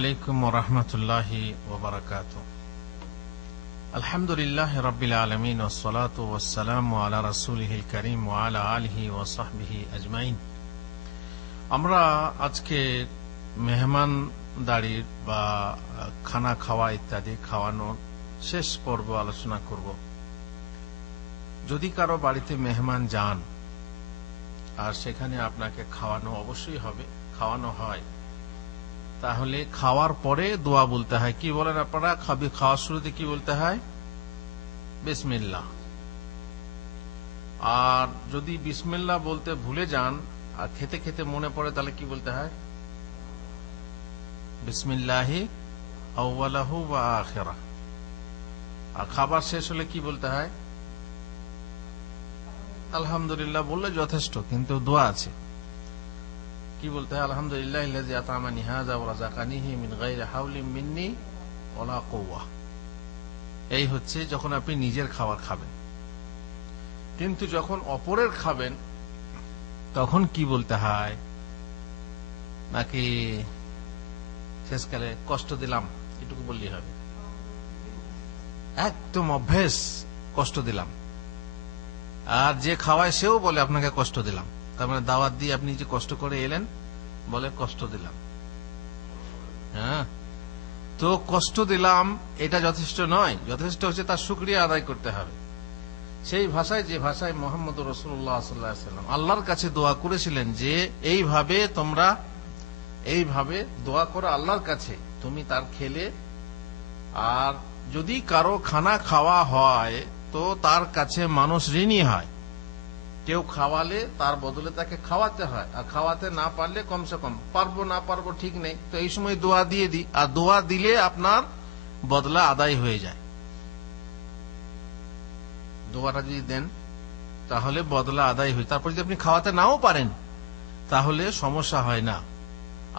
আলাইকুম ওয়া রাহমাতুল্লাহি ওয়া বারাকাতুহু। আলহামদুলিল্লাহি রাব্বিল আলামিন ওয়াস সালাতু ওয়াস সালামু আলা রাসূলিহিল কারীম ওয়া আলা আলিহি ওয়া সাহবিহি আজমাইন। আমরা আজকে মেহমানদারির বা খানা খাওয়া ইত্যাদি খাওয়ানোর শেষ পর্ব আলোচনা করব। যদি কারো বাড়িতে মেহমান যান আর সেখানে আপনাকে খাওয়ানো অবশ্যই হবে, খাওয়ানো হয়, তাহলে খাওয়ার পরে দোয়া বলতে হয়। কি বলেন আপনারা? খাওয়ার শুরুতে কি বলতে হয়? বিসমিল্লাহ। আর যদি বিসমিল্লাহ বলতে ভুলে যান আর খেতে খেতে মনে পড়ে, তাহলে কি বলতে হয়? বিসমিল্লাহি আউয়ালাহু ওয়া আখিরাহ। আর খাবার শেষ হলে কি বলতে হয়? আলহামদুলিল্লাহ বললে যথেষ্ট, কিন্তু দোয়া আছে। কি বলতে হয়? আলহামদুলিল্লাহিল্লাযী আত'আমানি হাযা ওয়া রাযাকানিহি মিন গায়রি হাওলিন মিন্নি ওয়ালা কুওয়া। এই হচ্ছে যখন আপনি নিজের খাবার খাবেন। কিন্তু যখন অপরের খাবেন তখন কি বলতে হয়? নাকি শেষকালে কষ্ট দিলাম এটুকু বললেই হবে? একদম অভ্যেস, কষ্ট দিলাম। আর যে খাওয়ায় সেও বলে আপনাকে কষ্ট দিলাম। তার মানে দাওয়াত দিয়ে আপনি যে কষ্ট করে এলেন, বলে কষ্ট দিলাম। হ্যাঁ, তো কষ্ট দিলাম এটা যথেষ্ট নয়, যথেষ্ট হচ্ছে তার শুকরিয়া আদায় করতে হবে। সেই ভাষায়, যে ভাষায় মুহাম্মদ রাসূলুল্লাহ সাল্লাল্লাহু আলাইহি ওয়াসাল্লাম আল্লাহর কাছে দোয়া করেছিলেন যে এইভাবে তোমরা দোয়া করো আল্লাহর কাছে, তুমি তার খেলে। আর যদি কারো খানা খাওয়া হয় তো তার কাছে মানুষ ঋণী হয়। কেউ খাওয়ালে তার বদলে তাকে খাওয়াতে হয়, আর খাওয়াতে না পারলে কমসে কম, পারবো না পারবো ঠিক নেই, তো এই সময় দোয়া দিয়ে দিই। আর দোয়া দিলে আপনার বদলা আদায় হয়ে যায়। দোয়াটা যদি দেন তাহলে বদলা আদায় হয়। তারপর যদি আপনি খাওয়াতে নাও পারেন তাহলে সমস্যা হয় না।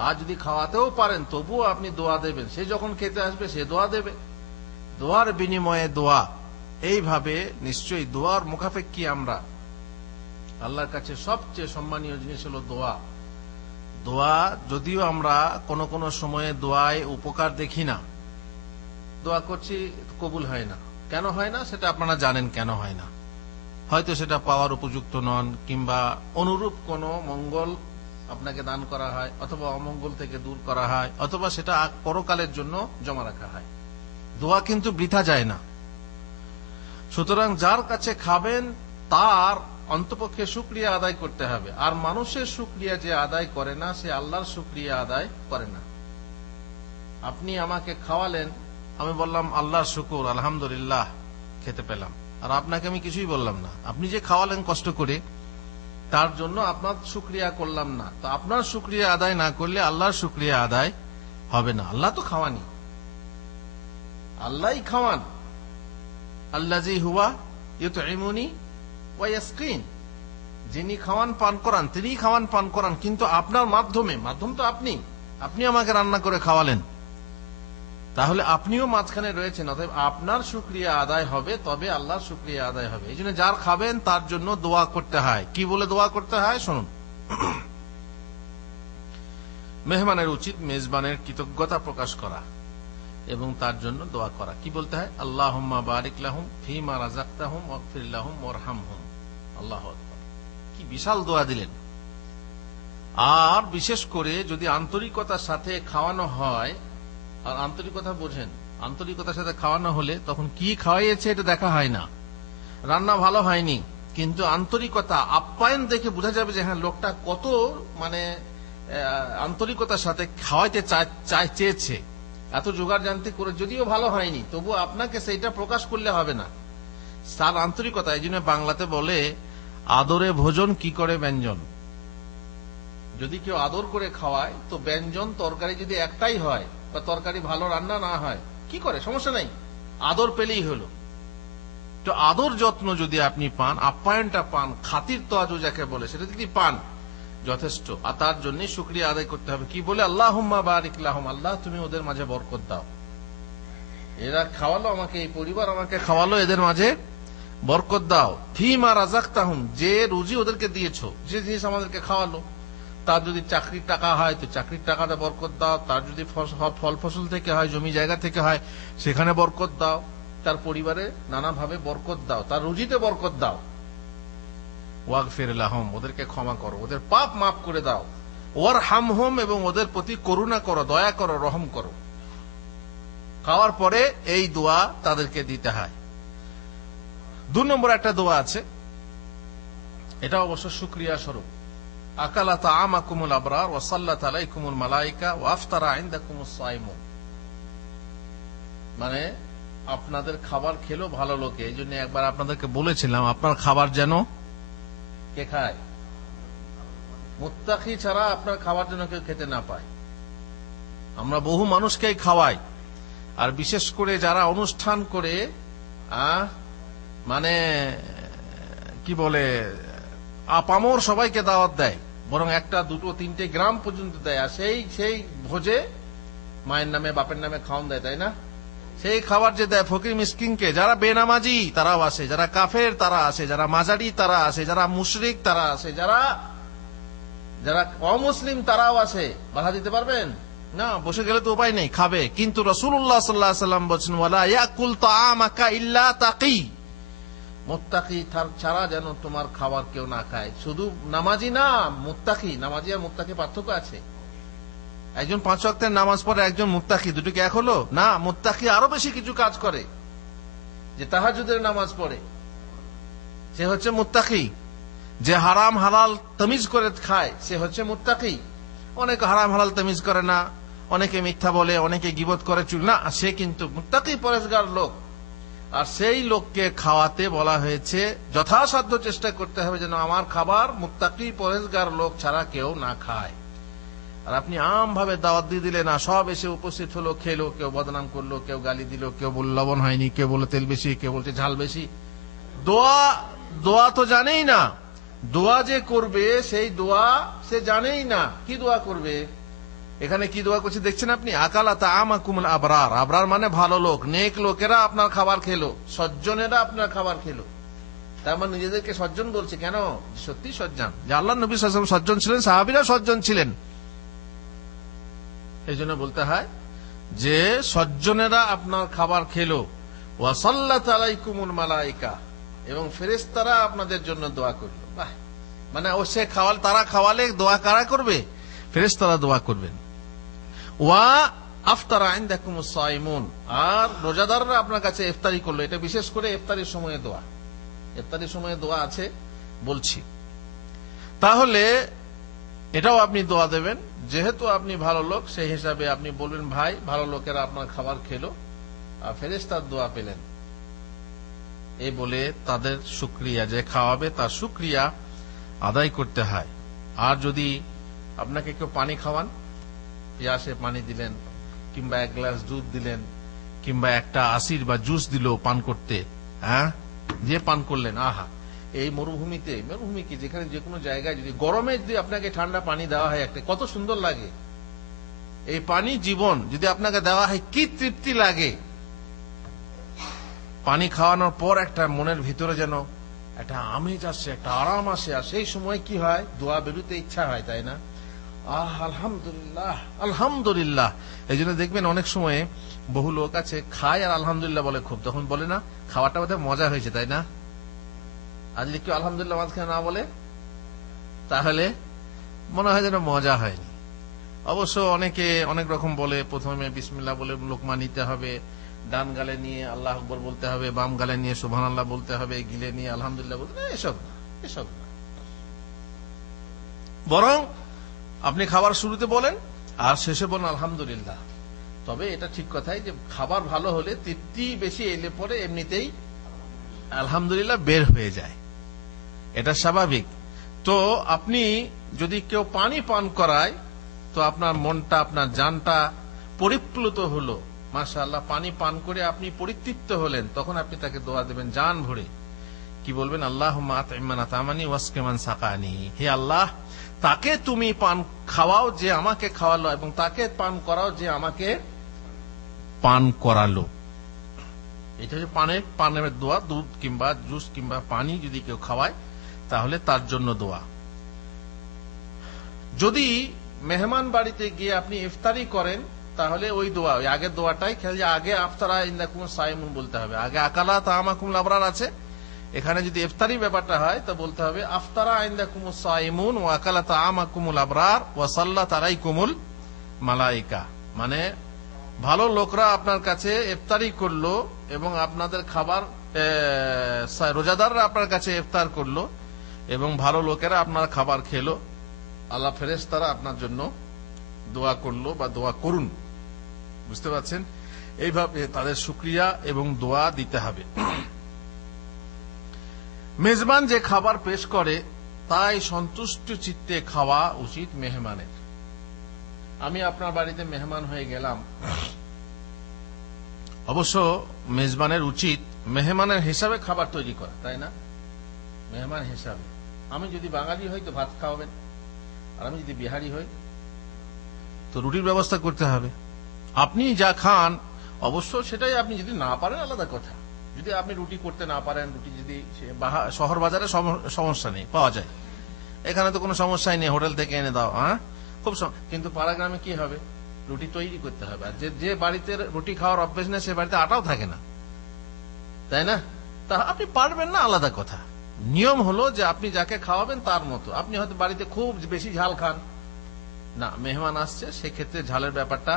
আর যদি খাওয়াতেও পারেন তবুও আপনি দোয়া দেবেন। সে যখন খেতে আসবে সে দোয়া দেবে, দোয়ার বিনিময়ে দোয়া। এইভাবে নিশ্চয়ই দোয়ার মুখাপেক্ষী আমরা। আল্লাহর কাছে সবচেয়ে সম্মানীয় জিনিস হলো দোয়া। দোয়া যদিও আমরা কোনো কোনো সময়ে দোয়ায় উপকার দেখি না, দোয়া করছি কবুল হয় না। কেন হয় না সেটা আপনারা জানেন কেন হয় না। হয়তো সেটা পাওয়ার উপযুক্ত নন, কিংবা অনুরূপ কোনো মঙ্গল আপনাকে দান করা হয়, অথবা অমঙ্গল থেকে দূর করা হয়, অথবা সেটা পরকালের জন্য জমা রাখা হয়। দোয়া কিন্তু বৃথা যায় না। সুতরাং যার কাছে খাবেন তার অন্তপক্ষে শুকরিয়া আদায় করতে হবে। আর মানুষের শুকরিয়া যে আদায় করে না, সে আল্লাহর শুকরিয়া আদায় করে না। আপনি আমাকে খাওয়ালেন, আমি বললাম আল্লাহর শুকর, আলহামদুলিল্লাহ খেতে পেলাম, আর আপনাকে আমি কিছুই বললাম না। আপনি যে খাওয়ালেন কষ্ট করে, তার জন্য আপনার শুকরিয়া করলাম না। তো আপনার শুকরিয়া আদায় না করলে আল্লাহর শুকরিয়া আদায় হবে না। আল্লাহ তো খাওয়ানি, আল্লাহই খাওয়ান। আল্লাযী হুয়া ইউতঈমুনি ওয়া ইয়াসকিন। যিনি খাওয়ান পান করান, তিনিই খাওয়ান পান করান, কিন্তু আপনার মাধ্যমে। মাধ্যম তো আপনি আমাকে রান্না করে খাওয়ালেন, তাহলে আপনিও মাঝখানে রয়েছেন। অতএব আপনার শুকরিয়া আদায় হবে, তবে আল্লাহর শুকরিয়া আদায় হবে। এই জন্য যার খাবেন তার জন্য দোয়া করতে হয়। কি বলে দোয়া করতে হয় শুনুন। মেহমানের উচিত মেজবানের কৃতজ্ঞতা প্রকাশ করা এবং তার জন্য দোয়া করা। কি বলতে হয়? আল্লাহুম্মা বারিক লাহুম ফীমা রাযাকতাহুম ওয়াগফির লাহুম ওয়ারহামহুম। আল্লাহু আকবার, কি বিশাল দোয়া দিলেন। আর বিশেষ করে যদি আন্তরিকতার সাথে খাওয়ানো হয়, আর আন্তরিকতা বোঝেন, আন্তরিকতার সাথে খাওয়ানো হলে তখন কি খাওয়াইয়েছে এটা দেখা হয় না। রান্না ভালো হয়নি, কিন্তু আন্তরিকতা, আপ্যায়ন দেখে বোঝা যাবে যে হ্যাঁ লোকটা কত আন্তরিকতার সাথে খাওয়াইতে চেয়েছে। এত জোগাড় জানতে করে যদিও ভালো হয়নি, তবু আপনাকে সেইটা প্রকাশ করলে হবে না, তার আন্তরিকতা। এই জন্য বাংলাতে বলে আদরে ভোজন কি করে ব্যঞ্জন। যদি কেউ আদর করে খাওয়ায় তো ব্যঞ্জন, তরকারি যদি একটাই হয় বা তরকারি ভালো রান্না না হয়, কি করে, সমস্যা নাই, আদর পেলেই হলো। তো আদর যত্ন যদি আপনি পান, আপ্যায়নটা পান, খাতির তোয়াজু যাকে বলে, সেটা যদি পান যথেষ্ট। আর তার জন্য শুকরিয়া আদায় করতে হবে। কি বলে? আল্লাহুম্মা বারিক লাহুম, আল্লাহ তুমি ওদের মাঝে বরকত দাও। এরা খাওয়ালো আমাকে, এই পরিবার আমাকে খাওয়ালো, এদের মাঝে বরকত দাও। ফীমা রাযাকতাহুম, যে রুজি ওদেরকে দিয়েছো, যে জিনিস আমাদেরকে খাওয়ালো, তার যদি চাকরির টাকা হয় তো চাকরির টাকাটা বরকত দাও, তার যদি ফল ফসল থেকে হয়, জমি জায়গা থেকে হয়, সেখানে বরকত দাও, তার পরিবারে নানাভাবে বরকত দাও, তার রুজিতে বরকত দাও। ওয়াগফির লাহুম, ওদেরকে ক্ষমা করো, ওদের পাপ মাফ করে দাও। ওয়ারহামহুম, এবং ওদের প্রতি করুণা করো, দয়া করো, রহম করো। খাওয়ার পরে এই দোয়া তাদেরকে দিতে হয়। 2 নম্বর একটা দোয়া আছে, এটা অবশ্য শুকরিয়া স্বরূপ। আকালা তাআমাকুমুল আবরার ওয়া সাল্লাত আলাইকুমুল মালায়েকা ওয়া আফতারা ইনদাকুমুস সাইমুন, মানে আপনাদের খাবার খেলো ভালো লোকে। এই জন্য একবার আপনাদেরকে বলেছিলাম, আপনার খাবার যেন কে খায়? মুত্তাকি ছাড়া আপনার খাবার যেন কেউ খেতে না পায়। আমরা বহু মানুষকেই খাওয়াই, আর বিশেষ করে যারা অনুষ্ঠান করে মানে কি বলে আপামর সবাইকে দাওয়াত দেয়, বরং 1, 2, 3 গ্রাম পর্যন্ত দেয়, আর সেই ভোজে মায়ের নামে বাপের নামে খাওয়ান দেয়, তাই না? সেই খাবার যে দেয় ফকির মিসকিনকে, যারা বেনামাজি তারাও আসে, যারা কাফের তারা আসে, যারা মাজারি তারা আসে, যারা মুশরিক তারা আসে, যারা অমুসলিম তারাও আসে। বাধা দিতে পারবেন না? বসে গেলে তো উপায় নেই, খাবে। কিন্তু রাসূলুল্লাহ সাল্লাল্লাহু আলাইহি ওয়াসাল্লাম বলেছেন, ওয়ালা ইয়াকুল তাআমাকা ইল্লা তাকি, মুত্তাকি ছাড়া যেন তোমার খাবার কেউ না খায়। শুধু নামাজি না, মুত্তাকি। নামাজি আর মুত্তাকি পার্থক্য আছে। একজন 5 ওয়াক্তের নামাজ পড়ে, একজন মুত্তাকি, দুটো কি এক হলো? না, মুত্তাকি আরো বেশি কিছু কাজ করে, যে তাহাজ্জুদের নামাজ পড়ে সে হচ্ছে মুত্তাকি, যে হারাম হালাল তামিজ করে খায় সে হচ্ছে মুত্তাকি। অনেকে হারাম হালাল তামিজ করে না, অনেকে মিথ্যা বলে, অনেকে গীবত করে, চুল না, সে কিন্তু মুত্তাকি পরেশগার লোক। আর সেই লোককে খাওয়াতে বলা হয়েছে যথাসাধ্য চেষ্টা করতে হবে যেন আমার খাবার মুত্তাকি পরেশগার লোক ছাড়া কেউ না খায়। আর আপনি আম ভাবে দাওয়াত দিয়ে দিলেন, না, সব এসে উপস্থিত হলো, খেলো, কেউ বদনাম করলো, কেউ গালি দিল, কেউ বলল লবণ হয়নি, কেউ বলল তেল বেশি, কেউ বলছে ঝাল বেশি। দোয়া তো জানেই না, দোয়া যে করবে সেই দোয়া সে জানেই না কি দোয়া করবে। এখানে কি দোয়া করছে দেখছেন আপনি? আকালা তাআমাকুমুল আবরার, আবরার মানে ভালো লোক, নেক লোকেরা আপনার খাবার খেলো, সজ্জনেরা আপনার খাবার খেলো। তার মানে নিজেদেরকে সজ্জন বলছে। কেন? সত্যি সজ্জন, যে আল্লাহর নবী সাল্লাল্লাহু আলাইহি ওয়াসাল্লাম সজ্জন ছিলেন, সাহাবীরা সজ্জন ছিলেন। এই জন্য বলতে হয় যে সজ্জনেরা আপনার খাবার খেলো। ওয়া সাল্লাত আলাইকুমুল মালায়েকা, এবং ফেরেশতারা আপনাদের জন্য দোয়া করলো। বাহ, মানে ও সে তারা খাওয়ালে দোয়া কারা করবে? ফেরেশতারা দোয়া করবেন। ওয়া আফতারা ইনদাকুমুস সাইমুন, আর রোজাদাররা আপনার কাছে ইফতারি করলো। এটা বিশেষ করে ইফতারির সময়ে দোয়া, ইফতারির সময়ে দোয়া আছে বলছি। তাহলে এটাও আপনি দোয়া দেবেন, যেহেতু আপনি ভালো লোক সেই হিসাবে আপনি বলবেন, ভাই ভালো লোকেরা আপনার খাবার খেলো আর ফেরেশতার দোয়া পেলেন, এই বলে তাদের শুকরিয়া, যে খাওয়াবে তার শুকরিয়া আদায় করতে হয়। আর যদি আপনাকে কেউ পানি খাওয়ান, পিয়াসে পানি দিলেন, কিংবা 1 গ্লাস দুধ দিলেন, কিংবা একটা আসির বা জুস দিল পান করতে, যে পান করলেন, আহা, এই মরুভূমি কি, যেখানে যে কোনো জায়গায় যদি গরমে যদি আপনাকে ঠান্ডা পানি দেওয়া হয় একটা, কত সুন্দর লাগে। এই পানি জীবন যদি আপনাকে দেওয়া হয় কি তৃপ্তি লাগে। পানি খাওয়ানোর পর একটা মনের ভিতরে যেন একটা আমেজ আসে, একটা আরাম আসে, আর সেই সময় কি হয়, দোয়া বেরোতে ইচ্ছা হয়, তাই না? আলহামদুলিল্লাহ, আলহামদুলিল্লাহ। এই জন্য দেখবেন অনেক সময় বহু লোক আছে খায় আর আলহামদুলিল্লাহ বলে খুব, তখন বলে না খাবারটা বোধহয় মজা হয়েছে, তাই না? আর যদি কেউ আলহামদুলিল্লাহ মাঝখানে না বলে তাহলে মনে হয় যেন মজা হয়নি। অবশ্য অনেকে অনেক রকম বলে, প্রথমে বিসমিল্লাহ বলে লোকমা নিতে হবে, ডান গালে নিয়ে আল্লাহ আকবার বলতে হবে, বাম গালে নিয়ে সুবহানাল্লাহ বলতে হবে, গিলে নিয়ে আলহামদুলিল্লাহ বলতে, এসব না। বরং আপনি খাবার শুরুতে বলেন আর শেষে বলেন আলহামদুলিল্লাহ। তবে এটা ঠিক কথাই যে খাবার ভালো হলে, তৃপ্তি বেশি এলে পরে এমনিতেই আলহামদুলিল্লাহ বের হয়ে যায়, এটা স্বাভাবিক। তো আপনি যদি কেউ পানি পান করায়, তো আপনার মনটা, আপনার জানটা পরিপ্লুত হলো, মাশাআল্লাহ, পানি পান করে আপনি পরিতৃপ্ত হলেন, তখন আপনি তাকে দোয়া দেবেন জান ভরে। কি বলবেন? আল্লাহুম্মা আত'ইমান আতামানি ওয়াসকিমান সাকানি, হে আল্লাহ, তাকে তুমি পান খাওয়াও যে আমাকে খাওয়ালো, এবং তাকে পান করাও যে আমাকে পান করালো। এটা হচ্ছে পানের দোয়া। দুধ কিংবা জুস কিংবা পানি যদি কেউ খাওয়ায় তাহলে তার জন্য দোয়া। যদি মেহমান বাড়িতে গিয়ে আপনি ইফতারি করেন তাহলে ওই দোয়া, ওই আগের দোয়াটাই খেয়াল, যে আগে আফতারা ইন্দাকুম সাইমুন বলতে হবে। আগে আকালা তাআমাকুম আবরার আছে, এখানে যদি ইফতারি ব্যাপারটা হয় তো বলতে হবে আফতারা ইন্দাকুম সাইমুন ওয়া আকালা তাআমাকুমুল আবরার ওয়া সাল্লাত আলাইকুমুল মালাইকা। মানে ভালো লোকরা আপনার কাছে ইফতারি করলো এবং আপনাদের খাবার, রোজাদাররা আপনার কাছে ইফতার করলো এবং ভালো লোকেরা আপনার খাবার খেলো, আল্লাহ ফেরেশতারা আপনার জন্য দোয়া করলো বা দোয়া করুন। বুঝতে পারছেন? এইভাবে তাদের শুকরিয়া এবং দোয়া দিতে হবে। মেজবান যে খাবার পেশ করে তাই সন্তুষ্ট চিত্তে খাওয়া উচিত মেহমানের। আমি আপনার বাড়িতে মেহমান হয়ে গেলাম, অবশ্য মেজবানের উচিত মেহমানের হিসাবে খাবার তৈরি করা, তাই না? মেহমান হিসাবে আমি যদি বাঙালি হই তো ভাত খাওয়াবেন, আর আমি যদি বিহারি হই তো রুটির ব্যবস্থা করতে হবে। আপনি যা খান অবশ্য সেটাই, আপনি যদি না পারেন আলাদা কথা। যদি আপনি রুটি করতে না পারেন, রুটি যদি শহর বাজারে সমস্যা নেই, পাওয়া যায়, এখানে তো কোনো সমস্যাই নেই, হোটেল থেকে এনে দাও, হ্যাঁ খুব। কিন্তু পাড়া গ্রামে কি হবে, রুটি তৈরি করতে হবে। আর যে বাড়িতে রুটি খাওয়ার অভ্যেস নেই সে বাড়িতে আটাও থাকে না, তাই না? তা আপনি পারবেন না আলাদা কথা। নিয়ম হলো যে আপনি যাকে খাওয়াবেন তার মতো। আপনি হয়তো বাড়িতে খুব বেশি ঝাল খান না, মেহমান আসছে, সেক্ষেত্রে ঝালের ব্যাপারটা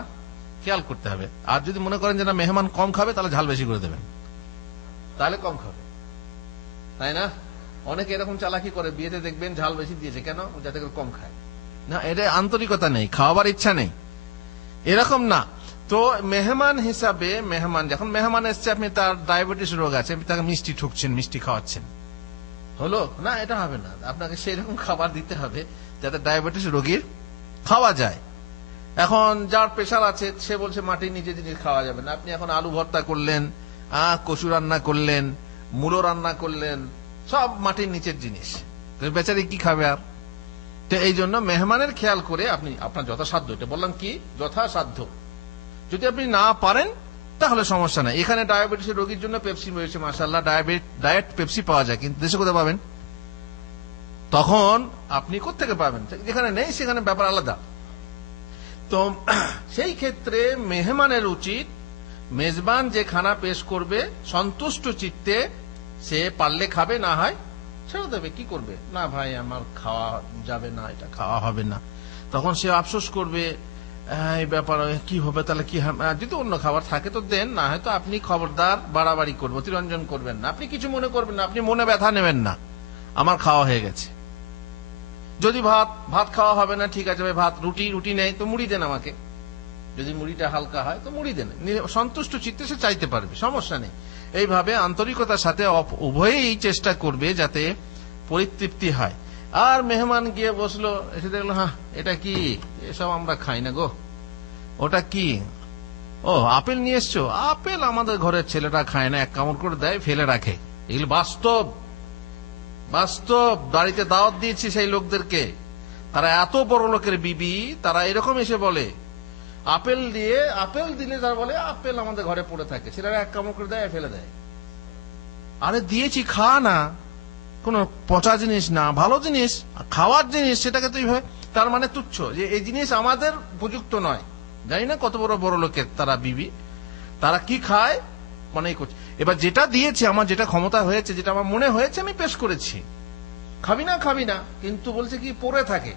খেয়াল করতে হবে। আর যদি মনে করেন যে না মেহমান কম খাবে তাহলে ঝাল বেশি করে দেবেন, তাহলে কম খাবে, তাই না? অনেকে এরকম চালাকি করে, বিয়েতে দেখবেন ঝাল বেশি দিয়েছে কেন, যাতে করে কম খায়। না, এটা আন্তরিকতা নেই, খাওয়াবার ইচ্ছা নেই, এরকম না। তো মেহমান হিসাবে, মেহমান যখন মেহমান এসছে, আপনি তার ডায়াবেটিস রোগ আছে, আপনি তাকে মিষ্টি ঠুকছেন, মিষ্টি খাওয়াচ্ছেন, হলো না? এটা হবে না। আপনাকে সেই রকম খাবার দিতে হবে যাতে ডায়াবেটিস রোগীর খাওয়া যায়। এখন যার প্রেশার আছে সে বলছে মাটির নিচে জিনিস খাওয়া যাবে না, আপনি এখন আলু ভর্তা করলেন, কচু রান্না করলেন, মূলো রান্না করলেন, সব মাটির নিচের জিনিস, বেচারি কি খাবে আর? তো এই জন্য মেহমানের খেয়াল করে আপনি আপনার যথাসাধ্য, এটা বললাম কি যথাসাধ্য, যদি আপনি না পারেন তাহলে সমস্যা নাই। এখানে ডায়াবেটিসের রোগীর জন্য পেপসি রয়েছে, মাশাআল্লাহ, ডায়েট পেপসি পাওয়া যায়, কিন্তু দেশে কোথায় পাবেন? তখন আপনি কোত্থেকে পাবেন? যেখানে নেই সেখানে ব্যাপার আলাদা। তো সেই ক্ষেত্রে মেহমানের উচিত মেজবান যে খানা পেশ করবে সন্তুষ্ট চিত্তে, সে পারলে খাবে, না হয় ছেড়ে দেবে। কি করবে? না ভাই আমার খাওয়া যাবে না, এটা খাওয়া হবে না, তখন সে আফসোস করবে, এই ব্যাপার কি হবে, তাহলে কি হবে? যদি অন্য খাবার থাকে তো দেন, না হয়তো আপনি খবরদার বাড়াবাড়ি করবো, অতিরঞ্জন করবেন না, আপনি কিছু মনে করবেন না, আপনি মনে ব্যথা নেবেন না, আমার খাওয়া হয়ে গেছে। যদি ভাত খাওয়া হবে না, ঠিক আছে ভাই, ভাত রুটি নেই তো মুড়ি দেন আমাকে, যদি মুড়িটা হালকা হয় তো মুড়ি দেন, সন্তুষ্ট চিত্তে সে চাইতে পারবে, সমস্যা নেই। এইভাবে আন্তরিকতার সাথে উভয়েই চেষ্টা করবে যাতে পরিতৃপ্তি হয়। আর মেহমান গিয়ে বসলো, এসে দেখলো হ্যাঁ এটা কি, এসব আমরা খাই না গো, ওটা কি, ও আপেল নিয়ে এসছো, আপেল আমাদের ঘরের ছেলেটা খায় না, এক কামড় করে দেয় ফেলে রাখে। এগুলো বাস্তব, বাড়িতে দাওয়াত দিয়েছি সেই লোকদেরকে, তারা এত বড় লোকের বিবি, তারা এরকম এসে বলে আপেল দিলে তারা বলে আপেল আমাদের ঘরে পড়ে থাকে, ছেলেরা এক কামড় করে দেয় ফেলে দেয়। আরে দিয়েছি, খা না, কোন পচা জিনিস না, ভালো জিনিস, খাওয়ার জিনিস, সেটাকে তুই তার মানে তুচ্ছ, যে এই জিনিস আমাদের উপযুক্ত নয়। জানি না কত বড় বড় লোকের তারা বিবি, তারা কি খায় মনেই করছে। এবার যেটা দিয়েছে, আমার যেটা ক্ষমতা হয়েছে, যেটা আমার মনে হয়েছে আমি পেশ করেছি, খাবি না, কিন্তু বলছে কি পড়ে থাকে।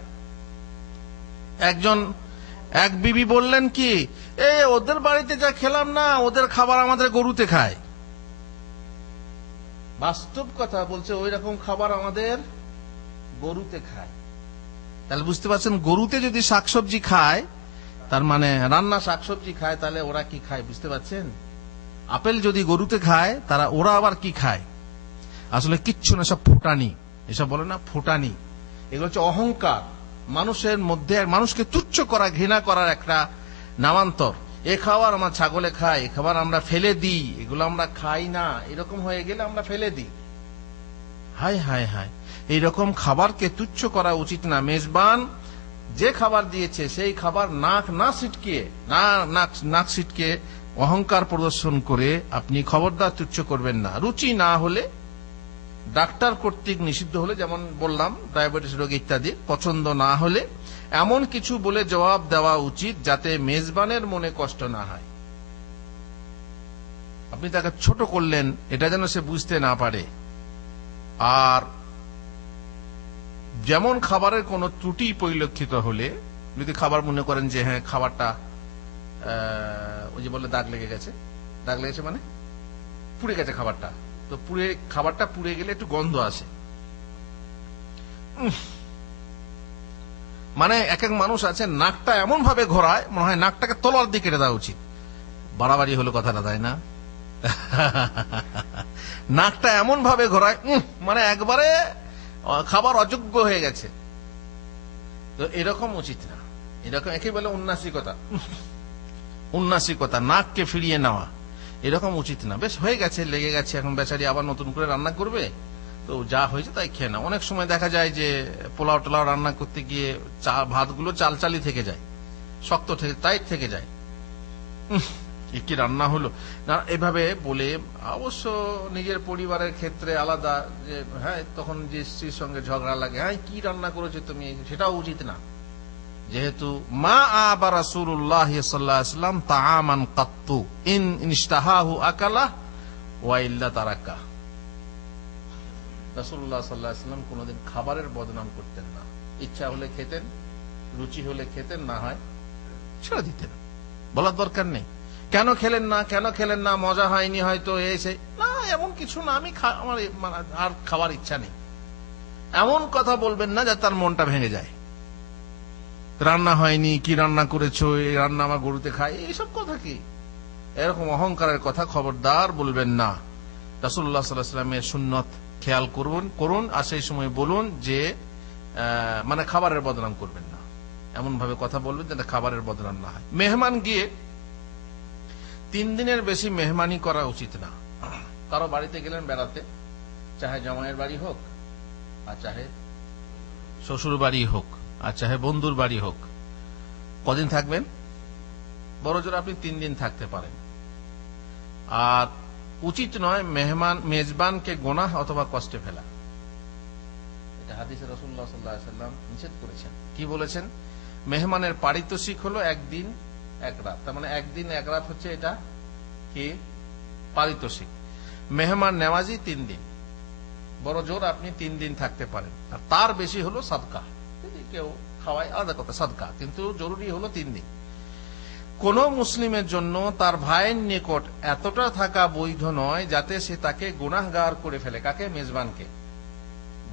এক বিবি বললেন কি, ওদের বাড়িতে যা খেলাম না, ওদের খাবার আমাদের গরুতে খায়। বাস্তব কথা বলছে, ওই রকম খাবার আমাদের গরুতে খায়। তাহলে বুঝতে পারছেন, গরুতে যদি শাকসবজি খায়, তার মানে রান্না শাকসবজি খায়, তাহলে ওরা কি খায় বুঝতে পারছেন? আপেল যদি গরুতে খায়, ওরা আবার কি খায়? আসলে কিচ্ছু না, সব ফুটানি, এসব বলে না ফুটানি, এগুলো হচ্ছে অহংকার, মানুষের মধ্যে মানুষকে তুচ্ছ করা, ঘৃণা করার একটা নামান্তর। এ খাবার আমার ছাগলে খায়, এ খাবার আমরা ফেলে দিই, এগুলো আমরা খাই না, এরকম হয়ে গেলে আমরা ফেলে দিই। হায় হায় হায়, এইরকম খাবারকে তুচ্ছ করা উচিত না। মেজবান যে খাবার দিয়েছে সেই খাবার নাক সিটকে অহংকার প্রদর্শন করে আপনি খবরদার তুচ্ছ করবেন না। রুচি না হলে ডাক্তার কর্তৃক নিষিদ্ধ হলে, যেমন বললাম ডায়াবেটিস রোগ ইত্যাদি, পছন্দ না হলে এমন কিছু বলে জবাব দেওয়া উচিত যাতে মেজবানের মনে কষ্ট না হয়। আপনি তাকে ছোট করলেন, এটা যেন সে বুঝতে না পারে। আর যেমন খাবারের কোন ত্রুটি পরিলক্ষিত হলে, যদি খাবার মনে করেন যে হ্যাঁ খাবারটা ওই যে বলে দাগ লেগে গেছে মানে পুড়ে গেছে খাবারটা, তো খাবারটা পুড়ে গেলে একটু গন্ধ আসে, মানে এক এক মানুষ আছে নাকটা এমন ভাবে ঘোরায় মনে হয় নাকটাকে তলার দিকে কেটে দেওয়া উচিত। বাড়াবাড়ি হলো কথাটা, তাই না? নাকটা এমন ভাবে ঘোরায় মানে একবারে খাবার অযোগ্য হয়ে গেছে। তো এরকম উচিত না, এরকম একে বলে উন্নাসিকতা, নাককে ফিরিয়ে নেওয়া, এরকম উচিত না। বেশ হয়ে গেছে, লেগে গেছে, এখন বেচারি আবার নতুন করে রান্না করবে, তো যা হয়েছে তাই খেয়ে না। অনেক সময় দেখা যায় যে পোলাও টোলাও রান্না করতে গিয়ে ভাতগুলো চালচালি থেকে যায়, শক্ত টাইট থেকে যায়, কি রান্না হলো না, এভাবে বলে। অবশ্য নিজের পরিবারের ক্ষেত্রে আলাদা, যে হ্যাঁ তখন যে স্ত্রীর সঙ্গে ঝগড়া লাগে, হ্যাঁ কি রান্না করেছো তুমি, সেটাও উচিত না। যেহেতু মা আবা রাসূলুল্লাহ সাল্লাল্লাহু আলাইহি ওয়াসাল্লাম তাআমান কাত্তু ইন ইশতাহাহু আকালা ওয়া ইল্লা তারাকা। রাসূলুল্লাহ সাল্লাল্লাহু আলাইহি ওয়াসাল্লাম কোনদিন খাবারের বদনাম করতেন না। ইচ্ছা হলে খেতেন, রুচি হলে খেতেন, না হয় ছেড়ে দিতেন। বলার দরকার নেই কেন খেলেন না, মজা হয়নি হয়তো, এসে না, এমন কিছু না, আমার আর খাওয়ার ইচ্ছা নেই, এমন কথা বলবেন না যাতে তার মনটা ভেঙে যায়। রান্না হয়নি, কি রান্না করেছো, এই রান্না আমার গরুতে খায়, এইসব কথা কি, এরকম অহংকারের কথা খবরদার বলবেন না। রাসূলুল্লাহ সাল্লাল্লাহু আলাইহি ওয়াসাল্লামের সুন্নত খেয়াল করুন, আর সেই সময় বলুন যে মানে খাবারের বদনাম করবেন না, এমন ভাবে কথা বলবেন যাতে খাবারের বদনাম না হয়। মেহমান গিয়ে 3 দিনের বেশি মেহমানি করা উচিত না। কারো বাড়িতে গেলেন বেড়াতে, চাহে জামাইয়ের বাড়ি হোক, আর চাহে শ্বশুর বাড়ি হোক, আর চাহে বন্ধুর বাড়ি হোক, কদিন থাকবেন? বড় জোর আপনি 3 দিন থাকতে পারেন। আর উচিত নয় মেজবানকে গুনাহ অথবা কষ্টে ফেলা। এটা হাদিসে রাসূলুল্লাহ সাল্লাল্লাহু আলাইহি ওয়াসাল্লাম নিষেধ করেছেন। কি বলেছেন? মেহমানের পারিতোষিক হলো 1 দিন 1 রাত, তার মানে 1 দিন 1 রাত হচ্ছে এটা কি পারিতোষিক। মেহমান নেওয়াজি 3 দিন, বড় জোর আপনি 3 দিন থাকতে পারেন, আর তার বেশি হলো সাদকা, যদি কেউ খাওয়ায় আলাদা কথা সাদকা, কিন্তু জরুরি হলো 3 দিন। কোন মুসলিমের জন্য তার ভাইয়ের নিকট এতটা থাকা বৈধ নয় যাতে সে তাকে গুনাহগার করে ফেলে। কাকে? মেজবানকে,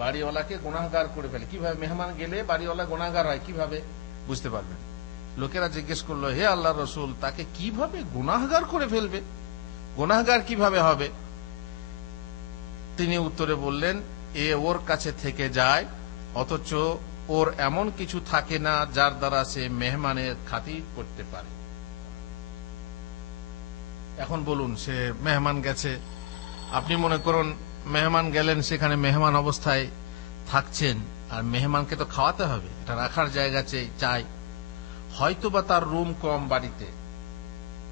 বাড়িওয়ালাকে গুনাহগার করে ফেলে। কিভাবে? মেহমান গেলে বাড়িওয়ালা গুনাহগার হয়, কিভাবে বুঝতে পারবেন? লোকেরা জিজ্ঞেস করলো, হে আল্লাহর রাসূল, তাকে কিভাবে গুনাহগার করে ফেলবে, গুনাহগার কিভাবে হবে? তিনি উত্তরে বললেন, এ ওর কাছে থেকে যায়, অথচ ওর এমন কিছু থাকে না যার দ্বারা সে মেহমানের খাতির করতে পারে। এখন বলুন, সে মেহমান গেছে, আপনি মনে করুন মেহমান গেলেন, সেখানে মেহমান অবস্থায় থাকছেন, আর মেহমানকে তো খাওয়াতে হবে, এটা রাখার জায়গা চাই। হয়তোবা তার রুম কম, বাড়িতে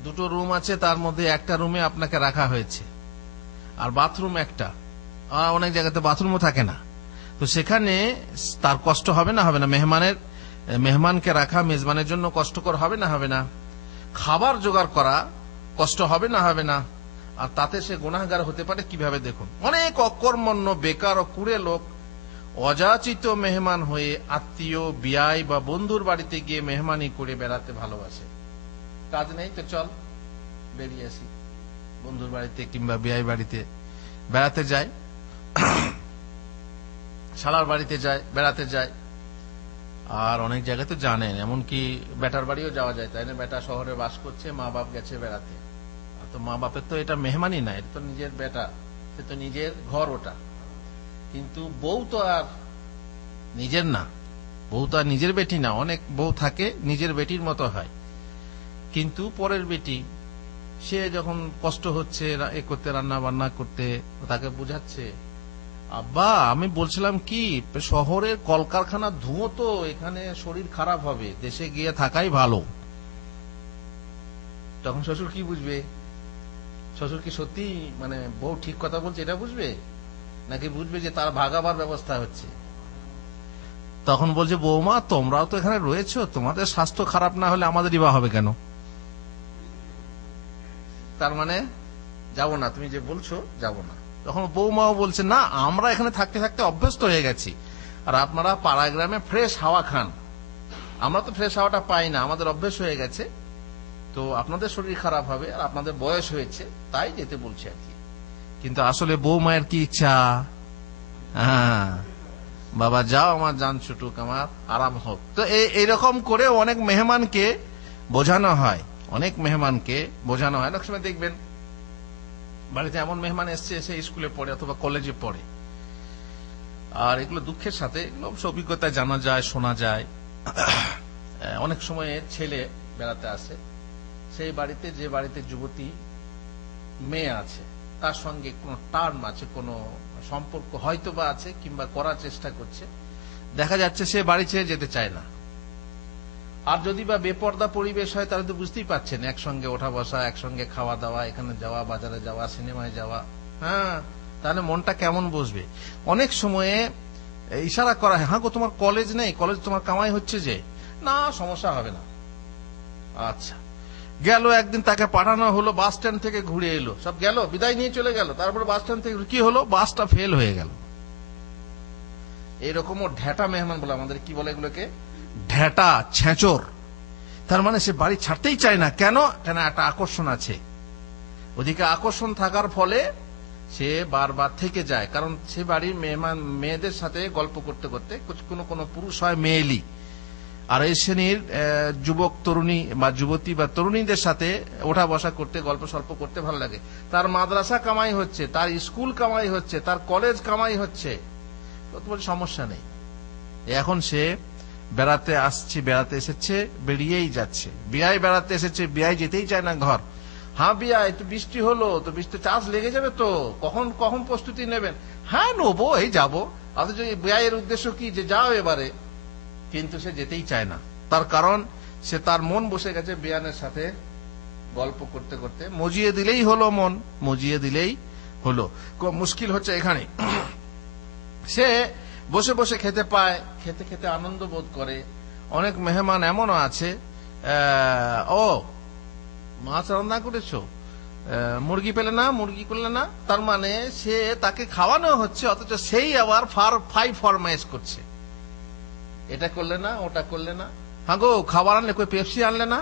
2টো রুম আছে, তার মধ্যে একটা রুমে আপনাকে রাখা হয়েছে, আর বাথরুম একটা, আর অনেক জায়গাতে বাথরুমও থাকে না। তো সেখানে তার কষ্ট হবে না মেহমানকে রাখা মেজবানের জন্য কষ্টকর হবে না? খাবার জোগাড় করা কষ্ট হবে না? আর তাতে সে গুনাহগার হতে পারে কিভাবে? দেখুন, অনেক অকর্মণ্য বেকার ও কুড়ে লোক অযাচিত মেহমান হয়ে আত্মীয়, বিয়াই বা বন্ধুর বাড়িতে গিয়ে মেহমানি করে বেড়াতে ভালোবাসে। কাজ নেই তো চল বেরিয়ে আসি, বন্ধুর বাড়িতে কিংবা বিয়াই বাড়িতে বেড়াতে যায়, শালার বাড়িতে যায়, বেড়াতে যায়। আর অনেক জায়গায় তো জানেন, এমনকি বেটার বাড়িও যাওয়া যায়, তাই না? বেটা শহরে বাস করছে, মা বাপ গেছে বেড়াতে, তো মা বাপের তো এটা মেহমানি না, এটা তো নিজের বেটা, সে তো নিজের ঘর ওটা। কিন্তু বউ তো আর নিজের না, বউ তো আর নিজের বেটি না। অনেক বউ থাকে নিজের বেটির মতো হয়, কিন্তু পরের বেটি, সে যখন কষ্ট হচ্ছে এ করতে, রান্না বান্না করতে, তাকে বুঝাচ্ছে, আব্বা আমি বলছিলাম কি, শহরের কলকারখানার ধুঁয়ো তো, এখানে শরীর খারাপ হবে, দেশে গিয়ে থাকাই ভালো। তখন শ্বশুর কি বুঝবে? শ্বশুর কি সত্যি মানে বউ ঠিক কথা বলছে এটা বুঝবে? নাকি বুঝবে যে তার ভাগাবার ব্যবস্থা হচ্ছে? তখন বলছে, বৌমা তোমরাও তো এখানে রয়েছো, তোমাদের স্বাস্থ্য খারাপ না হলে আমাদেরই বা হবে কেন? তার মানে যাবো না, তুমি যে বলছো যাবো না। তখন বৌমাও বলছে, না আমরা এখানে থাকতে থাকতে অভ্যস্ত হয়ে গেছি, আর আপনারা পাড়া গ্রামে ফ্রেশ হাওয়া খান, আমরা তো ফ্রেশ হাওয়াটা পাই না, আমাদের অভ্যেস হয়ে গেছে, তো আপনাদের শরীর খারাপ হবে, আর আপনাদের বয়স হয়েছে, তাই যেতে বলছে আর কি। কিন্তু আসলে বৌমায়ের কি ইচ্ছা? হ্যাঁ, বাবা যাও, আমার জান ছুটুক, আমার আরাম হোক। তো এইরকম করে অনেক মেহমানকে বোঝানো হয়, অনেক মেহমানকে বোঝানো হয়। অনেক সময় দেখবেন বাড়িতে এমন মেহমান এসছে, এসে স্কুলে পড়ে অথবা কলেজে পড়ে, আর এগুলো দুঃখের সাথে এগুলো অভিজ্ঞতায় জানা যায়, শোনা যায়। অনেক সময় ছেলে বেড়াতে আসে, সেই বাড়িতে যে বাড়িতে যুবতী মেয়ে আছে, তার সঙ্গে কোনো টার্ম আছে, কোনো সম্পর্ক হয়তো বা আছে, কিংবা করার চেষ্টা করছে, দেখা যাচ্ছে সে বাড়ি ছেড়ে যেতে চায় না। আর যদি বা বেপর্দা পরিবেশ হয়, তাহলে তো বুঝতেই পারছেন, একসঙ্গে ওঠা বসা, একসঙ্গে খাওয়া দাওয়া, এখানে যাওয়া, বাজারে যাওয়া, সিনেমায় যাওয়া, হ্যাঁ, তাহলে মনটা কেমন বসবে? অনেক সময়ে ইশারা করা হয়, হ্যাঁ গো তোমার কলেজ নেই, কলেজ তোমার কামাই হচ্ছে যে, না সমস্যা হবে না। আচ্ছা, গেল একদিন, তাকে পাঠানো হলো, বাস স্ট্যান্ড থেকে ঘুরে এলো, সব গেল, বিদায় নিয়ে চলে গেল, তারপরে বাস স্ট্যান্ড থেকে কি হলো, বাসটা ফেল হয়ে গেল। এইরকমও ঢেটা মেহমান বলে, আমাদের কি বলে এগুলোকে, ঢেটা, ছেঁচর। তার মানে সে বাড়ি ছাড়তেই চায় না। কেন? কেন একটা আকর্ষণ আছে, ওদিকে আকর্ষণ থাকার ফলে সে বারবার থেকে যায়। কারণ সে বাড়ির মেহমান মেয়েদের সাথে গল্প করতে করতে, কোনো কোনো পুরুষ হয় মেয়েলি, আর এই শ্রেণীর যুবক তরুণী বা যুবতী বা তরুণীদের সাথে ওঠা বসা করতে, গল্প সল্প করতে ভালো লাগে। তার মাদ্রাসা কামাই হচ্ছে, তার স্কুল কামাই হচ্ছে, তার কলেজ কামাই হচ্ছে, তোমার সমস্যা নেই। এখন সে বেড়াতে আসছে, বেড়াতে এসেছে, বেরিয়েই যাচ্ছে। বিয়ায় বেড়াতে এসেছে, বিয়ায় যেতেই চায় না ঘর। হ্যাঁ বিয়ায় তো বৃষ্টি হলো, তো বৃষ্টি চাষ লেগে যাবে, তো কখন কখন প্রস্তুতি নেবেন? হ্যাঁ নেবো, এই যাবো। অথচ বিয়ের উদ্দেশ্য কি, যে যাও এবারে, কিন্তু সে যেতেই চায় না। তার কারণ সে, তার মন বসে গেছে বিয়ানের সাথে গল্প করতে করতে। মজিয়ে দিলেই হলো, মন মজিয়ে দিলেই হলো। মুশকিল হচ্ছে এখানে, সে বসে বসে খেতে পায়, খেতে খেতে আনন্দ বোধ করে। অনেক মেহমান এমনও আছে, ও মাছ রান্না করেছো, মুরগি পেলে না, মুরগি করলে না, তার মানে সে, তাকে খাওয়ানো হচ্ছে, অথচ সেই আবার ফাই ফরমাইশ করছে, এটা করলে না, ওটা করলে না। হ্যাঁ গো খাবার আনলে, কই পেপসি আনলে না,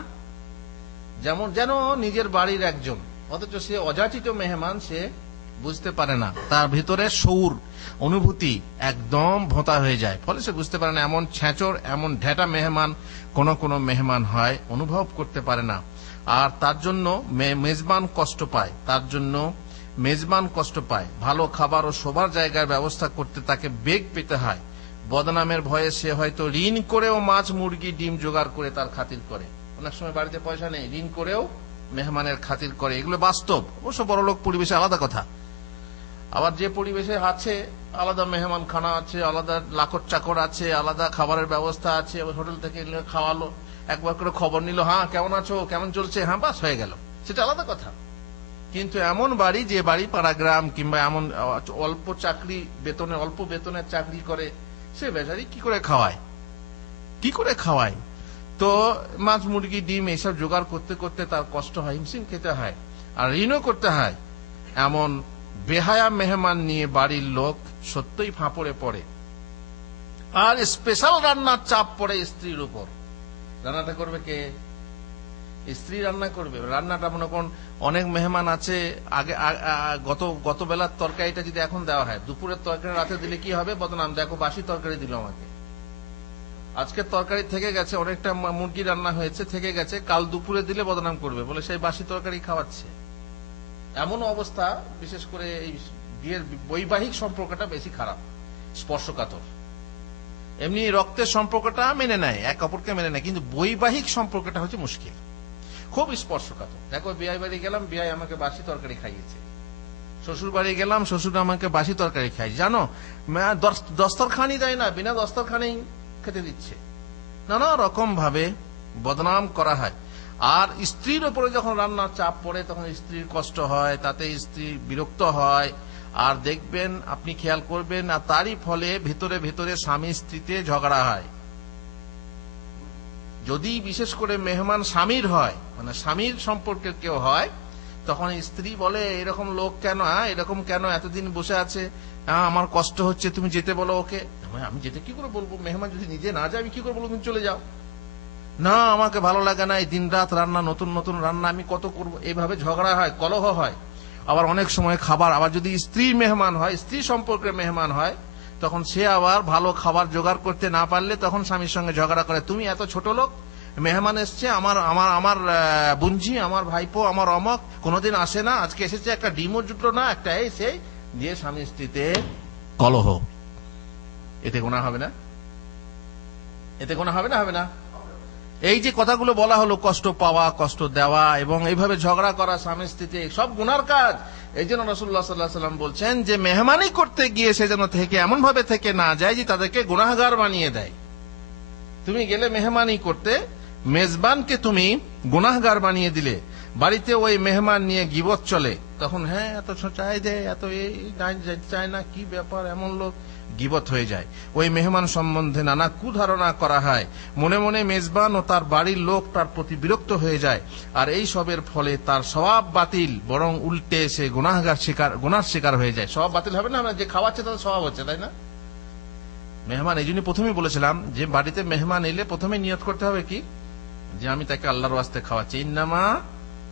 যেমন যেন নিজের বাড়ির একজন, অথচ সে অযাচিত মেহমান, সে বুঝতে পারে না, তার ভিতরে সৌর অনুভূতি একদম ভোঁতা হয়ে যায়, ফলে সে বুঝতে পারে না। এমন ছেঁচর, এমন ঢেটা মেহমান কোন মেহমান হয়, অনুভব করতে পারে না। আর তার জন্য মেজবান কষ্ট পায়, তার জন্য মেজবান কষ্ট পায়। ভালো খাবার ও শোবার জায়গার ব্যবস্থা করতে তাকে বেগ পেতে হয়। বদনামের ভয়ে সে হয়তো ঋণ করেও মাছ, মুরগি, ডিম জোগাড় করে তার খাতির করে। অনেক সময় বাড়িতে পয়সা নেই, ঋণ করেও মেহমানের খাতির করে, এগুলো বাস্তব। অবশ্য বড়লোক পরিবেশে আলাদা কথা, আবার যে পরিবেশে আছে আলাদা মেহমান খানা আছে, আলাদা লাকড় চাকর আছে, আলাদা খাবারের ব্যবস্থা আছে। হোটেল থেকে খাওয়ালো, একবার করে খবর নিল, হ্যাঁ কেমন আছো, কেমন চলছে, হ্যাঁ বাস হয়ে গেল, সেটা আলাদা কথা। কিন্তু এমন বাড়ি, যে বাড়ি পাড়াগ্রাম, কিংবা এমন অল্প চাকরি বেতনে, অল্প বেতনের চাকরি করে, সে বেচারি কি করে খাওয়ায়, কি করে খাওয়ায়? তো মাছ, মুরগি, ডিম এসব জোগাড় করতে করতে তার কষ্ট হয়, হিমশিম খেতে হয়, আর ঋণও করতে হয়। এমন বেহায়া মেহমান নিয়ে বাড়ির লোক সত্যই ফাঁপড়ে পড়ে। আর স্পেশাল রান্নার চাপ পড়ে স্ত্রীর উপর। রান্নাটা করবে কে? স্ত্রী রান্না করবে। রান্নাটা মনে করুন, অনেক মেহমান আছে, আগে গত বেলার তরকারিটা যদি এখন দেওয়া হয়, দুপুরের তরকারি রাতে দিলে কি হবে, বদনাম, দেখো বাসি তরকারি দিল আমাকে। আজকের তরকারি থেকে গেছে, অনেকটা মুরগি রান্না হয়েছে, থেকে গেছে, কাল দুপুরে দিলে বদনাম করবে, বলে সেই বাসি তরকারি খাওয়াচ্ছে। এমন অবস্থা, বিশেষ করে এই বিয়ের বৈবাহিক সম্পর্কটা বেশি খারাপ, স্পর্শকাতর। এমনি রক্তের সম্পর্কটা মেনে নেয়, এক অপরকে মেনে নেয়, কিন্তু বৈবাহিক সম্পর্কটা হচ্ছে মুশকিল, খুব স্পর্শকাতর। দেখো বিয়ে বাড়ি গেলাম, বিয়ে আমাকে বাসি তরকারি খাইয়েছে, শ্বশুর বাড়ি গেলাম, শ্বশুর আমাকে বাসি তরকারি খাই, জানো দস্তরখানি দেয় না, বিনা দস্তরখানেই খেতে দিচ্ছে। নানা রকম ভাবে বদনাম করা হয়। আর স্ত্রীর উপরে যখন রান্নার চাপ পড়ে, তখন স্ত্রীর কষ্ট হয়, তাতে স্ত্রী বিরক্ত হয়, আর দেখবেন, আপনি খেয়াল করবেন, আর তারই ফলে ভিতরে ভিতরে স্বামী স্ত্রীতে ঝগড়া হয়। যদি বিশেষ করে মেহমান স্বামীর হয়, মানে স্বামীর সম্পর্কে কেউ হয়, তখন স্ত্রী বলে এরকম লোক কেন, এরকম কেন এতদিন বসে আছে, আমার কষ্ট হচ্ছে, তুমি যেতে বলো ওকে। আমি যেতে কি করে বলবো, মেহমান যদি নিজে না যায় আমি কি করে বলবো তুমি চলে যাও। না, আমাকে ভালো লাগে না, এই দিন রাত রান্না, নতুন নতুন রান্না আমি কত করবো। এইভাবে ঝগড়া হয়, কলহ হয়। আবার অনেক সময় খাবার, আবার যদি স্ত্রী মেহমান হয়, স্ত্রী সম্পর্কে মেহমান হয়, তখন সে আবার ভালো খাবার জোগাড় করতে না পারলে তখন স্বামীর সঙ্গে ঝগড়া করে, তুমি এত ছোট লোক, মেহমান এসছে, আমার আমার আমার বুঞ্জি, আমার ভাইপো, আমার অমক কোনোদিন আসে না, আজকে এসেছে, একটা ডিমও জুটলো না, একটা এই সেই দিয়ে স্বামী স্ত্রীতে কলহ। এতে গুনাহ হবে না? এতে গুনাহ হবে না? হবে না? এই যে কথাগুলো বলা হলো, কষ্ট পাওয়া, কষ্ট দেওয়া এবং এইভাবে ঝগড়া করা স্বামী স্ত্রীতে, সব গুনার কাজ। এই জন্য রাসূলুল্লাহ সাল্লাল্লাহু আলাইহি ওয়াসাল্লাম বলছেন যে মেহমানি করতে গিয়ে সে যেন থেকে এমন ভাবে থেকে না যায় যে তাদেরকে গুনাহগার বানিয়ে দেয়। তুমি গেলে মেহমানি করতে, মেজবানকে তুমি গুনাহগার বানিয়ে দিলে, বাড়িতে ওই মেহমান নিয়ে গীবত চলে, তখন হ্যাঁ এত চাই দেয়, এত এই চায় না, কি ব্যাপার, এমন লোক, গীবত হয়ে যায়। ওই মেহমান সম্বন্ধে নানা কুধারণা করা হয়, মনে মনে মেজবান ও তার বাড়ির লোক তার প্রতি বিরক্ত হয়ে যায়, আর এই সবের ফলে তার স্বভাব বাতিল, বরং উল্টে সে গুনার শিকার হয়ে যায়। স্বভাব বাতিল হবে না, যে খাওয়াচ্ছে তাদের স্বভাব হচ্ছে, তাই না? মেহমান, এই জন্য প্রথমেই বলেছিলাম যে বাড়িতে মেহমান এলে প্রথমে নিয়ত করতে হবে কি, যে আমি তাকে আল্লাহর ওয়াস্তে খাওয়াচ্ছি। ইন্নামা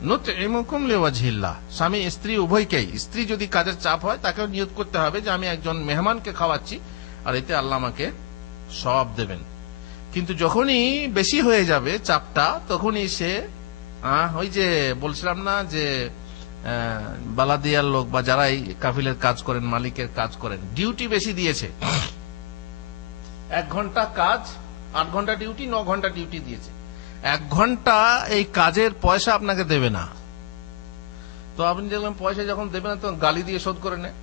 নুতইমুকুম লিওয়াজহিল্লাহ। স্বামী স্ত্রী উভয়কেই, স্ত্রী যদি কাজের চাপ হয় তাকেও নিয়ত করতে হবে যে আমি একজন মেহমানকে খাওয়াচ্ছি, আর এতে আল্লাহ আমাকে সওয়াব দেবেন। কিন্তু যখনই বেশি হয়ে যাবে চাপটা, তখনই সে ওই যে বলছিলাম না যে বালাদিয়ার লোক বা যারা এই কাফিলের কাজ করেন, মালিকের কাজ করেন, ডিউটি বেশি দিয়েছে, 1 ঘন্টা কাজ, 8 ঘন্টা ডিউটি, 9 ঘন্টা ডিউটি দিয়েছে, 1 ঘন্টা এই কাজের পয়সা আপনাকে দেবে না। তো আপনি দেখলাম পয়সা যখন দেবে না, তখন গালি দিয়ে শোধ করে নেয়,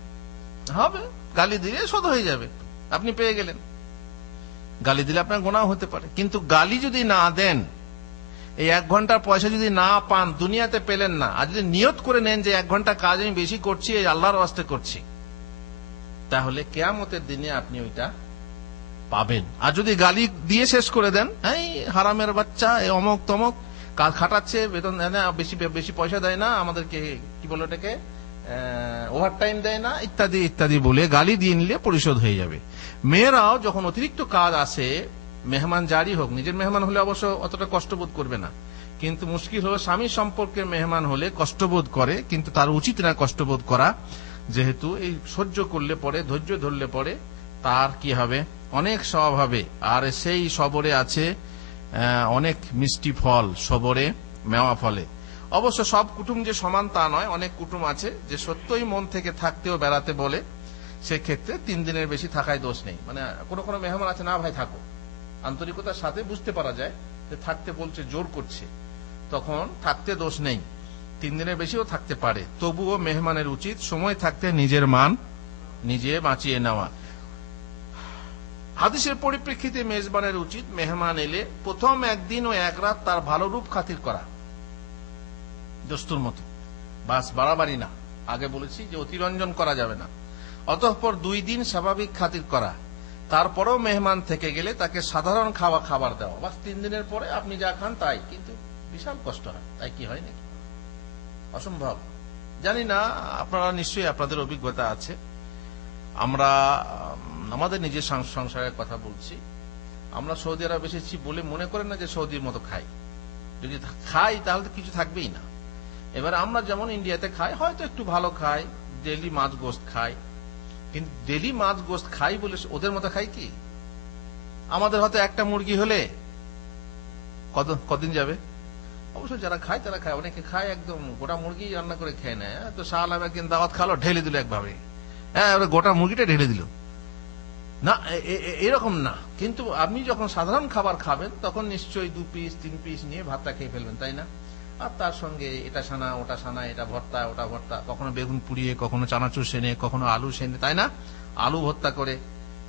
হবে, গালি দিয়ে শোধ হয়ে যাবে, আপনি পেয়ে গেলেন। গালি দিলে আপনার গুনাহ হতে পারে, কিন্তু গালি যদি না দেন, এই 1 ঘন্টার পয়সা যদি না পান, দুনিয়াতে পেলেন না, আর যদি নিয়ত করে নেন যে 1 ঘন্টা কাজ আমি বেশি করছি, এই আল্লাহর ওয়াস্তে করছি, তাহলে কিয়ামতের দিনে আপনি ওইটা পাবেন। আর যদি গালি দিয়ে শেষ করে দেন, এই হারামের বাচ্চা, এই অমক তমক, কাজ খাটাচ্ছে, বেতন দেয় না, বেশি পয়সা দেয় না, আমাদেরকে কি বলে ওটাকে ওভার টাইম দেয় না, ইত্যাদি ইত্যাদি বলে গালি দিয়ে নিলে পরিশোধ হয়ে যাবে। মেয়েরাও যখন অতিরিক্ত কাজ আসে, মেহমান জারি হোক, নিজের মেহমান হলে অবশ্য অতটা কষ্টবোধ করবে না, কিন্তু মুশকিল হলো স্বামী সম্পর্কের মেহমান হলে কষ্টবোধ করে, কিন্তু তার উচিত না কষ্টবোধ করা, যেহেতু এই সহ্য করলে পরে, ধৈর্য ধরলে পরে তার কি হবে, অনেক সওয়াব হবে। আর সেই সবরে আছে অনেক মিষ্টি ফল, সবরে মেওয়া ফলে। অবশ্য সব কুটুম যে সমান তা নয়, অনেক কুটুম আছে যে সত্যই মন থেকে থাকতেও বেড়াতে বলে, সেক্ষেত্রে 3 দিনের বেশি থাকায় দোষ নেই। মানে কোনো কোনো মেহমান আছে, না ভাই থাকো, আন্তরিকতার সাথে বুঝতে পারা যায় যে থাকতে বলছে, জোর করছে, তখন থাকতে দোষ নেই, 3 দিনের বেশিও থাকতে পারে। তবুও মেহমানের উচিত সময় থাকতে নিজের মান নিজে বাঁচিয়ে নেওয়া। হাদিসের পরিপ্রেক্ষিতে মেজবানের উচিত মেহমান এলে প্রথম 1 দিন ও 1 রাত তার ভালো রূপ খাতির করা, দস্তুর মতো, বাস, বাড়াবাড়ি না। আগে বলেছি যে অতিরঞ্জন করা যাবে না। অতঃপর 2 দিন স্বাভাবিক খাতির করা, তারপরেও মেহমান থেকে গেলে তাকে সাধারণ খাবার দেওয়া, বাস। 3 দিনের পরে আপনি যা খান তাই, কিন্তু বিশাল কষ্ট হয়, তাই কি হয় নাকি? অসম্ভব। জানি না, আপনারা নিশ্চয়ই, আপনাদের অভিজ্ঞতা আছে। আমরা আমাদের নিজের সংসারের কথা বলছি, আমরা সৌদি আরব এসেছি বলে মনে করেন না যে সৌদির মতো খাই। যদি খাই তাহলে তো কিছু থাকবেই না। এবার আমরা যেমন ইন্ডিয়াতে খাই, হয়তো একটু ভালো খাই, ডেলি মাছ গোস্ত খাই, কিন্তু ডেলি মাছ গোস্ত খাই বলে ওদের মতো খাই কি? আমাদের হয়তো একটা মুরগি হলে কদিন যাবে। অবশ্য যারা খায় তারা খায়, অনেকে খায় একদম গোটা মুরগি রান্না করে খেয়ে নেয়। তো শাহ আলম একদিন দাওয়াত খালো, ঢেলে দিল একভাবে, গোটা মুরগিটা ঢেলে দিল না, এরকম না। কিন্তু আপনি যখন সাধারণ খাবার খাবেন, তখন নিশ্চয়ই 2 পিস 3 পিস নিয়ে ভাতটা খেয়ে ফেলবেন, তাই না? আর তার সঙ্গে এটা সানা, ওটা সানা, এটা ভর্তা, ওটা ভর্তা, কখনো বেগুন পুড়িয়ে, কখনো চানাচুর সেনে, কখনো আলু সেনে, তাই না, আলু ভর্তা করে,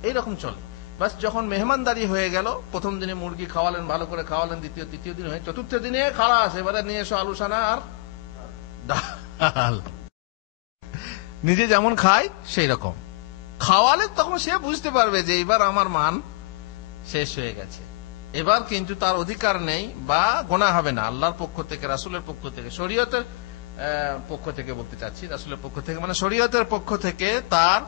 এইরকম চলে। বাস, যখন মেহমানদারি হয়ে গেল, প্রথম দিনে মুরগি খাওয়ালেন, ভালো করে খাওয়ালেন, তৃতীয় দিন হয়ে, চতুর্থ দিনে খালাস, এবারে নিয়ে এসো আলু সানা আর ডাল। নিজে যেমন খায় সেই রকম খাওয়ালে তখন সে বুঝতে পারবে যে এবার আমার মান শেষ হয়ে গেছে, এবার কিন্তু তার অধিকার নেই বা গোনা হবে না। আল্লাহর পক্ষ থেকে, রাসূলের পক্ষ থেকে, শরীয়তের পক্ষ থেকে বলতে চাচ্ছি, রাসূলের পক্ষ থেকে মানে শরীয়তের পক্ষ থেকে তার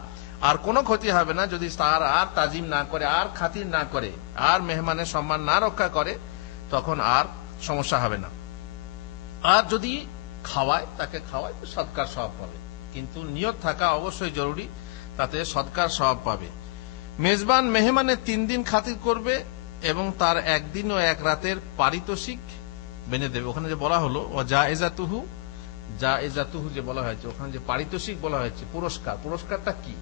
আর কোনো ক্ষতি হবে না যদি তার আর তাজিম না করে, আর খাতির না করে, আর মেহমানের সম্মান না রক্ষা করে, তখন আর সমস্যা হবে না। আর যদি খাওয়ায়, তাকে খাওয়ায় তো সদকার সওয়াব পাবে, কিন্তু নিয়ত থাকা অবশ্যই জরুরি, তাতে সদকার সওয়াব পাবে। মেজবান মেহমানের 3 দিন খাতির করবে এবং তার 1 দিন ও 1 রাতের পারিতোষিক বেঁধে দেবে। ওখানে যে বলা হলো ও জায়েজাতুহু, জায়েজাতুহু যে বলা হয়েছে, ওখানে যে পারিতোষিক বলা হয়েছে, পুরস্কার, পুরস্কারটা কি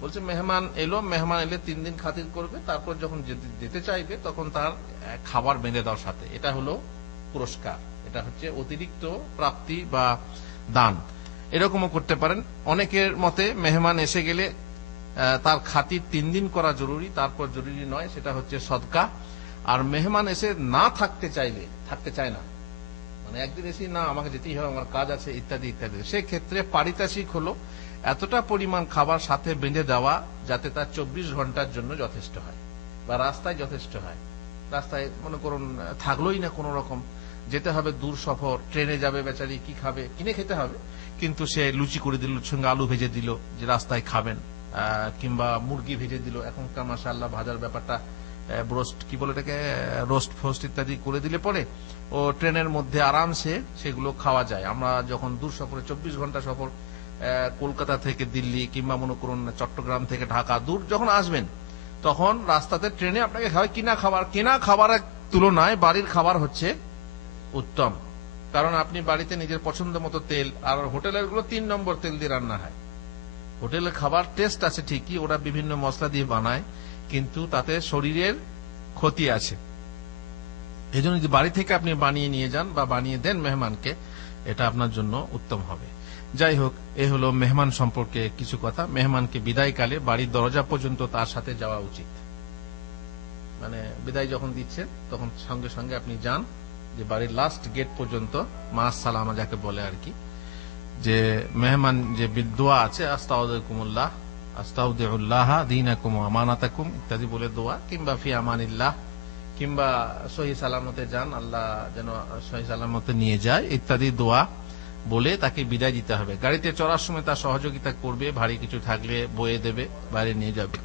বলছে? মেহমান এলো, মেহমান এলে 3 দিন খাতির করবে, তারপর যখন যেতে চাইবে তখন তার খাবার বেঁধে দেওয়ার সাথে, এটা হলো পুরস্কার। এটা হচ্ছে অতিরিক্ত প্রাপ্তি বা দান, এরকমও করতে পারেন। অনেকের মতে মেহমান এসে গেলে তার খাতির 3 দিন করা জরুরি, তারপর জরুরি নয়, সেটা হচ্ছে সদকা। আর মেহমান এসে না থাকতে চাইলে, থাকতে চায় না, মানে একদিন এসে না আমাকে যেতেই হবে, আমার কাজ আছে ইত্যাদি ইত্যাদি, সেক্ষেত্রে পারিতোষিক হলো এতটা পরিমাণ খাবার সাথে বেঁধে দেওয়া যাতে তার 24 ঘন্টার জন্য যথেষ্ট হয় বা রাস্তায় যথেষ্ট হয়। রাস্তায় মনে করুন থাকলোই না, কোন রকম যেতে হবে, দূর সফর, ট্রেনে যাবে, বেচারি কি খাবে, কিনে খেতে হবে, কিন্তু সে লুচি করে দিল, সঙ্গে আলু ভেজে দিল যে রাস্তায় খাবেন, কিংবা মুরগি ভেজে দিল। এখনকার মাশাআল্লাহ ভাজার ব্যাপারটা, ব্রোস্ট কি বলে এটাকে, রোস্ট ফোস্ট ইত্যাদি করে দিলে পরে ও ট্রেনের মধ্যে আরামসে সেগুলো খাওয়া যায়। আমরা যখন দূর সফরে 24 ঘন্টা সফর, কলকাতা থেকে দিল্লি কিংবা মনে করুন চট্টগ্রাম থেকে ঢাকা দূর যখন আসবেন, তখন রাস্তাতে ট্রেনে আপনাকে খাওয়ায় কিনা খাবার। কিনা খাবারের তুলনায় বাড়ির খাবার হচ্ছে উত্তম, কারণ আপনি বাড়িতে নিজের পছন্দ মতো তেল, আর হোটেলের গুলো 3 নম্বর তেল দিয়ে রান্না হয়। হোটেলের খাবার টেস্ট আছে ঠিকই, ওরা বিভিন্ন মশলা দিয়ে বানায়, কিন্তু তাতে শরীরের ক্ষতি আছে। এই জন্য যদি বাড়ি থেকে আপনি বানিয়ে নিয়ে যান বা বানিয়ে দেন মেহমানকে, এটা আপনার জন্য উত্তম হবে। যাই হোক, এ হলো মেহমান সম্পর্কে কিছু কথা। মেহমানকে বিদায়কালে বাড়ির দরজা পর্যন্ত তার সাথে যাওয়া উচিত, মানে বিদায় যখন দিচ্ছেন তখন সঙ্গে সঙ্গে আপনি যান, যে বাড়ির লাস্ট গেট পর্যন্ত, মাস সালামা যাকে বলে আর কি, যে মেহমান যে দোয়া আছে, আস্তাউযিকুমুল্লাহ, আস্তাউদিউল্লাহ দীনাকুম ওয়া আমানাতাকুম ইত্যাদি বলে দোয়া, কিংবা ফি আমানিল্লাহ, কিংবা সহি সালামতে যান, আল্লাহ যেন সহি সালামতে নিয়ে যায় ইত্যাদি দোয়া বলে তাকে বিদায় দিতে হবে। গাড়িতে চড়ার সময় তার সহযোগিতা করবে, ভারী কিছু থাকলে বয়ে দেবে, বাইরে নিয়ে যাবে।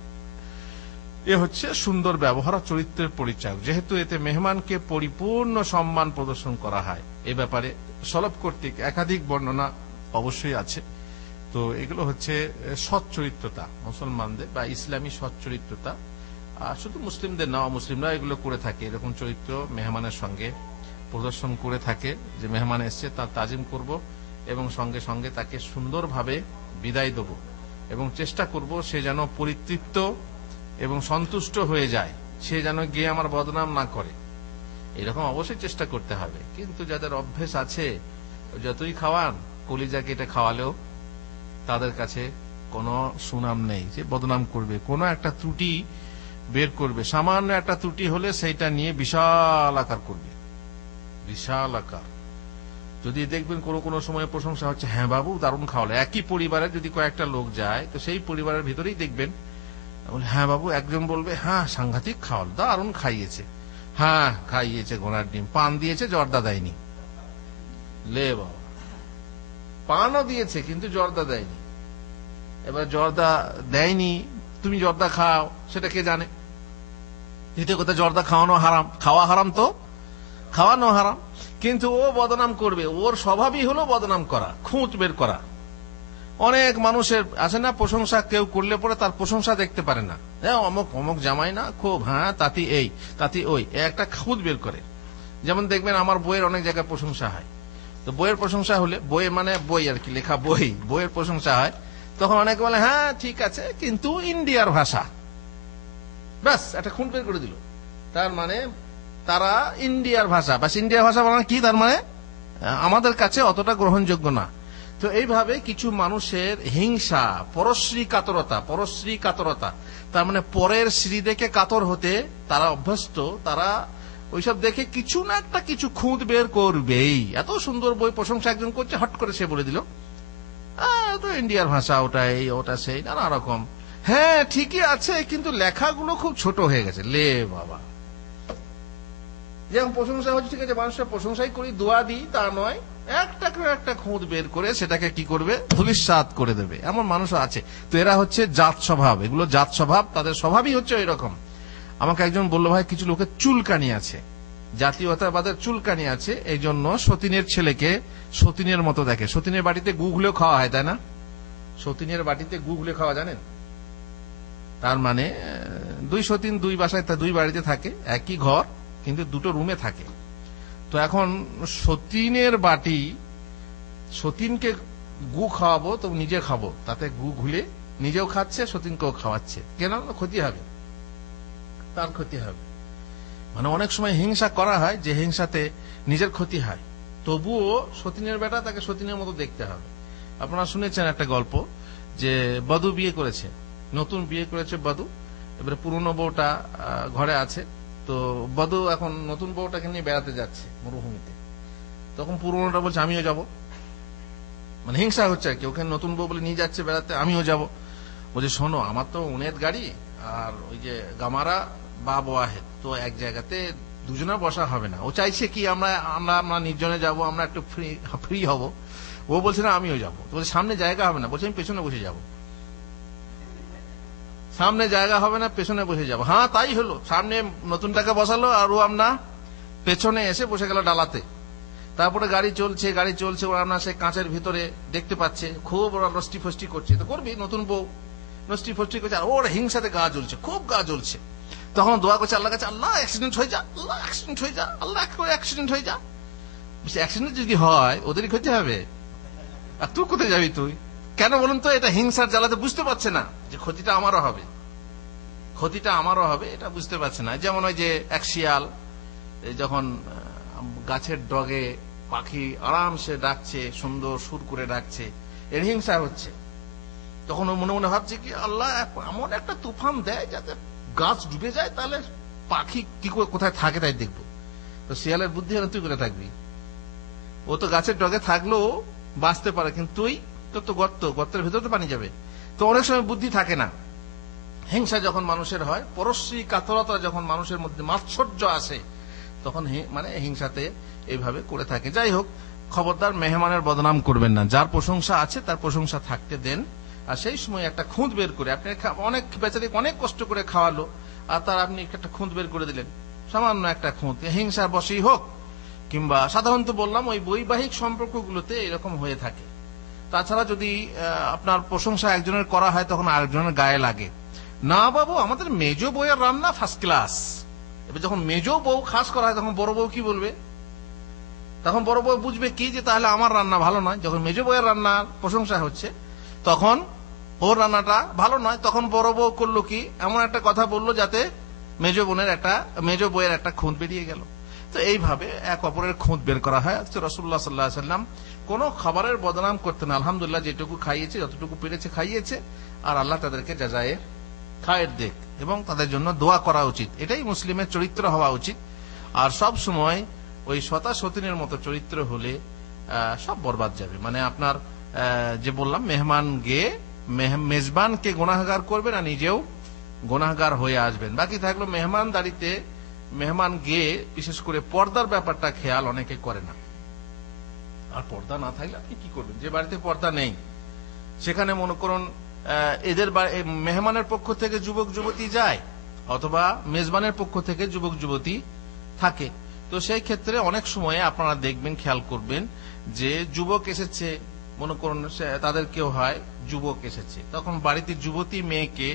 এ হচ্ছে সুন্দর ব্যবহার আর চরিত্রের পরিচয়। যেহেতু এতে মেহমানকে পরিপূর্ণ সম্মান প্রদর্শন করা হয়, এ ব্যাপারে সলব কর্তৃক একাধিক বর্ণনা অবশ্যই আছে। তো এগুলো হচ্ছে সৎ চরিত্রতা মুসলমানদের বা ইসলামী সৎ চরিত্রতা। শুধু মুসলিমদের না, মুসলিমরা এগুলো করে থাকে, এরকম চরিত্র মেহমানের সঙ্গে প্রদর্শন করে থাকে, যে মেহমান এসছে তার তাজিম করব এবং সঙ্গে সঙ্গে তাকে সুন্দরভাবে বিদায় দেব এবং চেষ্টা করব সে যেন পরিতৃপ্ত এবং সন্তুষ্ট হয়ে যায়, সে যেন গিয়ে আমার বদনাম না করে, এরকম অবশ্যই চেষ্টা করতে হবে। কিন্তু যাদের অভ্যেস আছে যতই খাওয়ান, কলিজা কেটে খাওয়ালেও তাদের কাছে কোনো সুনাম নেই, যে বদনাম করবে, কোনো একটা ত্রুটি বের করবে, সামান্য একটা ত্রুটি হলে সেইটা নিয়ে বিশাল আকার করবে, বিশাল আকার। যদি দেখবেন কোনো কোনো সময় প্রশংসা হচ্ছে, হ্যাঁ বাবু দারুণ খাওয়ালে, একই পরিবারে যদি কয়েকটা লোক যায় তো সেই পরিবারের ভিতরেই দেখবেন, হ্যাঁ বাবু, একজন বলবে হ্যাঁ সাংঘাতিক খাওয়াল, দারুণ খাইয়েছে, হ্যাঁ খাইয়েছে ঘোড়ার ডিম, পান দিয়েছে জর্দা দেয়নি। লে বাবা, পানও দিয়েছে কিন্তু জর্দা দেয়নি। এবার জর্দা দেয়নি, তুমি জর্দা খাও, সেটা কে জানে। দ্বিতীয় কথা, জর্দা খাওয়ানো হারাম, খাওয়া হারাম তো খাওয়ানো হারাম, কিন্তু ও বদনাম করবে, ওর স্বভাবই হলো বদনাম করা, খুঁত বের করা। অনেক মানুষের আছে না, প্রশংসা কেউ করলে পরে তার প্রশংসা দেখতে পারে না, অমুক অমুক জামাই না খুব, হ্যাঁ তাতি এই তাতি ওই, একটা খুঁত বের করে। যেমন দেখবেন আমার বইয়ের অনেক জায়গায় প্রশংসা হয়, তো বইয়ের প্রশংসা হলে, বই মানে বই আর কি, লেখা বই, বইয়ের প্রশংসা হয়, তখন অনেকে বলে হ্যাঁ ঠিক আছে কিন্তু ইন্ডিয়ার ভাষা, ব্যাস একটা খুঁত বের করে দিল। তার মানে তারা ইন্ডিয়ার ভাষা, বাস ইন্ডিয়ার ভাষা মানে কি, তার মানে আমাদের কাছে অতটা গ্রহণযোগ্য না। তো এইভাবে কিছু মানুষের হিংসা, পরশ্রী কাতরতা, তার মানে পরের শ্রী দেখে কাতর হতে তারা অভ্যস্ত, তারা ওইসব দেখে কিছু না একটা কিছু খুঁত বের করবেই। এত সুন্দর বই প্রশংসা একজন করছে, হট করে সে বলে দিল তো ইন্ডিয়ার ভাষা, ওটা এই ওটা সেই নানা রকম। হ্যাঁ ঠিকই আছে, কিন্তু লেখাগুলো খুব ছোট হয়ে গেছে। লে বাবা, যেমন প্রশংসা হচ্ছে, ঠিক আছে মানুষের প্রশংসাই করি, দোয়া দিই, তা নয়, একটা করে একটা খুঁত বের করে সেটাকে কি করবে, ধূলিসাৎ করে দেবে, এমন মানুষও আছে। তো এরা হচ্ছে জাত স্বভাব, এগুলো জাত স্বভাব, তাদের স্বভাবই হচ্ছে এরকম। আমাকে একজন বললো, ভাই কিছু লোকের চুলকানি আছে, জাতীয়তাবাদের চুলকানি আছে, এই জন্য সতীনের ছেলেকে সতীনের মতো দেখে। সতীনের বাড়িতে গুগলেও খাওয়া হয়, তাই না? সতীনের বাড়িতে গুগলে খাওয়া জানেন? তার মানে দুই সতীন দুই বাসায়, দুই বাড়িতে থাকে, একই ঘর কিন্তু দুটো রুমে থাকে। তো এখন সতীনের বাটি, সতীনকে গু খাওয়াবো তো নিজে খাবো, তাতে গু ঘুলে নিজেও খাচ্ছে, সতীনকেও খাওয়াচ্ছে, কেন? ক্ষতি হবে, তার ক্ষতি হবে। মানে অনেক সময় হিংসা করা হয়, যে হিংসাতে নিজের ক্ষতি হয়, তবুও সতীনের বেটা, তাকে সতীনের মতো দেখতে হবে। আপনারা শুনেছেন একটা গল্প, যে বধূ বিয়ে করেছে, নতুন বিয়ে করেছে বধূ, এবারে পুরনো বউটা ঘরে আছে। তো বধূ এখন নতুন বউটাকে নিয়ে বেড়াতে যাচ্ছে মরুভূমিতে। তখন পুরনোটা বলছে আমিও যাব, মানে হিংসা হচ্ছে আর কি, ওখানে নতুন বউ বলে নিয়ে যাচ্ছে বেড়াতে, আমিও যাব। বলছে শোনো, আমার তো উনের গাড়ি আর ওই যে গামারা বা ওয়াহেদ, তো এক জায়গাতে দুজনে বসা হবে না। ও চাইছে কি আমরা আমরা আমরা নির্জনে যাব, আমরা একটু ফ্রি হব। ও বলছে না আমিও যাবো। বলছে সামনে জায়গা হবে না, বলছে আমি পেছনে বসে যাব। সামনে জায়গা হবে না, পেছনে বসে যাব। হ্যাঁ তাই হলো, সামনে নতুনটাকে বসালো আর ও আমরা পেছনে এসে বসে গেল ডালাতে। তারপরে গাড়ি চলছে, ওরা না সে কাঁচের ভিতরে দেখতে পাচ্ছে, খুব ওরা নষ্টি ফষ্টি করছে। তো করবি, নতুন বউ নষ্টি ফষ্টি করছে, আর ওর হিংসাতে গা জ্বলছে, খুব গা জ্বলছে। তখন দোয়া করছে আল্লাহ কাছে, আল্লাহ অ্যাক্সিডেন্ট হয়ে যা, আল্লাহ অ্যাক্সিডেন্ট হয়ে যা, আল্লাহ অ্যাক্সিডেন্ট হয়ে যা। অ্যাক্সিডেন্ট যদি হয় ওদেরই ক্ষতি হবে, আর তুই কোথায় যাবি? তুই কেন বলুন তো? এটা হিংসার জ্বালাতে বুঝতে পারছে না যে ক্ষতিটা আমারও হবে, ক্ষতিটা আমারও হবে, এটা বুঝতে পারছে না। যেমন ওই যে এক শিয়াল যখন গাছের ডগে পাখি আরামসে ডাকছে, সুন্দর সুর করে ডাকছে, এর হিংসা হচ্ছে। তখন ও মনে মনে ভাবছে কি, আল্লাহ এমন একটা তুফান দেয় যাতে গাছ ডুবে যায়, তাহলে পাখি কি করে কোথায় থাকে তাই দেখবো। তো শিয়ালের বুদ্ধি হলো, তুই কোথায় থাকবি? ও তো গাছের ডগে থাকলেও বাঁচতে পারে, কিন্তু তোর তো গর্তের ভেতরে তো পানি যাবে। তো অনেক সময় বুদ্ধি থাকে না। হিংসা যখন মানুষের হয়, পরশ্রী কাতরতা যখন মানুষের মধ্যে মাৎসর্য আসে, তখন মানে হিংসাতে এইভাবে করে থাকে। যাই হোক, খবরদার মেহমানের বদনাম করবেন না। যার প্রশংসা আছে তার প্রশংসা থাকতে দেন। আর সেই সময় একটা খুঁত বের করে, আপনি অনেক বেচারি অনেক কষ্ট করে খাওয়ালো, আর তার আপনি একটা খুঁত বের করে দিলেন, সামান্য একটা খুঁত, হিংসার বশেই হোক, কিংবা সাধারণত বললাম ওই বৈবাহিক সম্পর্কগুলোতে এরকম হয়ে থাকে। তাছাড়া যদি আপনার প্রশংসা একজনের করা হয়, তখন আরেকজনের গায়ে লাগে, না বাবু আমাদের মেজ বউয়ের রান্না ফার্স্ট ক্লাস। এবার যখন মেজ বউ খাস করা হয়, তখন বড় বউ কি বলবে? তখন বড় বউ বুঝবে কি, যে তাহলে আমার রান্না ভালো নয়। যখন মেজ বউয়ের রান্নার প্রশংসা হচ্ছে, তখন ওর রান্নাটা ভালো নয়। তখন বড় বউ করলো কি, এমন একটা কথা বললো যাতে মেজ বউয়ের একটা খুঁত বেরিয়ে গেল। তো এইভাবে এক অপরের খুঁত বের করা হয়। রাসূলুল্লাহ সাল্লাল্লাহু আলাইহি ওয়াসাল্লাম কোন খাবারের বদনাম করতেন। আলহামদুলিল্লাহ, যেটুকু খাইয়েছে, যতটুকু পেরেছে খাইয়েছে, আর আল্লাহ তাদেরকে জাযায়ে খায়ের দেখ, এবং তাদের জন্য দোয়া করা উচিত। এটাই মুসলিমের চরিত্র হওয়া উচিত। আর সব সময় ওই সতীনের মতো চরিত্র হলে সব বরবাদ যাবে। মানে আপনার যে বললাম, মেজবানকে গুনাহগার করবেন আর নিজেও গুনাহগার হয়ে আসবেন। বাকি থাকলো মেহমানদারিতে, মেহমান গিয়ে বিশেষ করে পর্দার ব্যাপারটা খেয়াল অনেকে করে না। আর পর্দা না থাকলে আপনি কি করবেন? যে বাড়িতে পর্দা নেই, সেখানে মনে করুন এদের মেহমানের পক্ষ থেকে যুবক যুবতী যায়, অথবা মেজবানের পক্ষ থেকে যুবক যুবতী থাকে। তো সেই ক্ষেত্রে অনেক সময় আপনারা দেখবেন, খেয়াল করবেন, যে যুবক এসেছে, মনে করুন তাদের কেউ হয় যুবক এসেছে, তখন বাড়িতে যুবতী মেয়েকে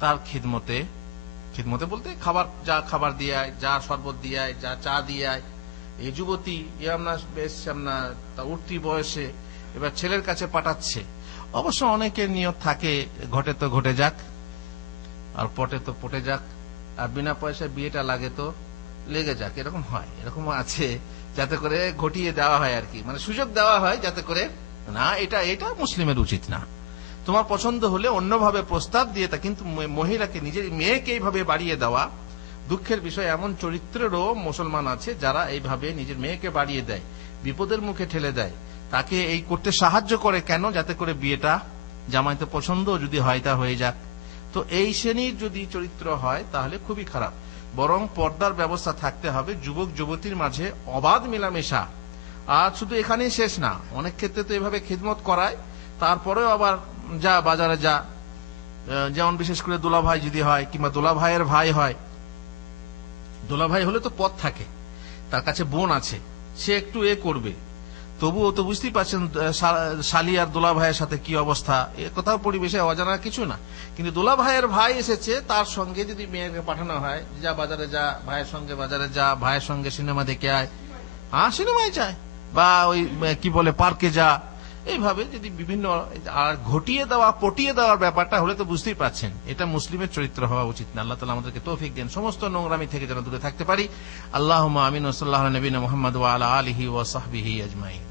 তার খিদমতে বলতে যা খাবার দিয়ে আয়, যা শরবত দিয়ে আয়, যা চা দিয়ে আয়, এই যুবতী বেশ উঠতি বয়সে এবার ছেলের কাছে পাঠাচ্ছে। অবশ্য অনেকের নিয়ত থাকে, ঘটে তো ঘটে যাক, আর পটে তো পটে যাক, আর বিনা পয়সায় বিয়েটা লাগে তো লেগে যাক, এরকম হয়, এরকম আছে, যাতে করে ঘটিয়ে দেওয়া হয় আর কি, মানে সুযোগ দেওয়া হয় যাতে করে, না এটা মুসলিমের উচিত না। তোমার পছন্দ হলে অন্যভাবে প্রস্তাব দিয়ে তা, কিন্তু মহিলাকে, নিজের মেয়েকে এইভাবে বাড়িয়ে দেওয়া দুঃখের বিষয়। এমন চরিত্রেরও মুসলমান আছে যারা এইভাবে নিজের মেয়েকে বাড়িয়ে দেয়, বিপদের মুখে ঠেলে দেয়। তাকে এই করতে সাহায্য করে কেন? যাতে করে বিয়েটা জামাইতে পছন্দ যদি হয় তা হয়ে যাক। তো এই শ্রেণীর যদি চরিত্র হয় তাহলে খুবই খারাপ। বরং পর্দার ব্যবস্থা থাকতে হবে, যুবক যুবতীর মাঝে অবাধ মেলামেশা। আর শুধু এখানেই শেষ না, অনেক ক্ষেত্রে তো এভাবে খিদমত করায়, তারপরেও আবার যা বাজারে যা, যেমন বিশেষ করে দোলাভাই যদি হয় কিংবা দোলাভাইয়ের ভাই হয়, দোলাভাই হলে তো পথ থাকে, তার কাছে বোন আছে, সে একটু করবে, তবুও তো বুঝতেই পারছেন শালি আর দোলা ভাইয়ের সাথে কি অবস্থা। এ কথাও পরিবেশে অজানা কিছু না। কিন্তু দোলা ভাইয়ের ভাই এসেছে, তার সঙ্গে যদি মেয়েকে পাঠানো হয়, যা বাজারে যা, ভাইয়ের সঙ্গে বাজারে যা, ভাইয়ের সঙ্গে সিনেমা দেখে আয়, সিনেমায় যায়, বা ওই কি বলে পার্কে যা, এইভাবে যদি বিভিন্ন আর ঘটিয়ে দেওয়া পটিয়ে দেওয়ার ব্যাপারটা হলে তো বুঝতেই পারছেন এটা মুসলিমের চরিত্র হওয়া উচিত না। আল্লাহ তাআলা আমাদেরকে তৌফিক দেন সমস্ত নোংরামি থেকে যেন দূরে থাকতে পারি। আল্লাহুম্মা আমিন ওয়া সাল্লাল্লাহু আলা নবিয়িনা মুহাম্মদ ওয়া আলা আলিহি ওয়া সাহবিহি আজমাইন।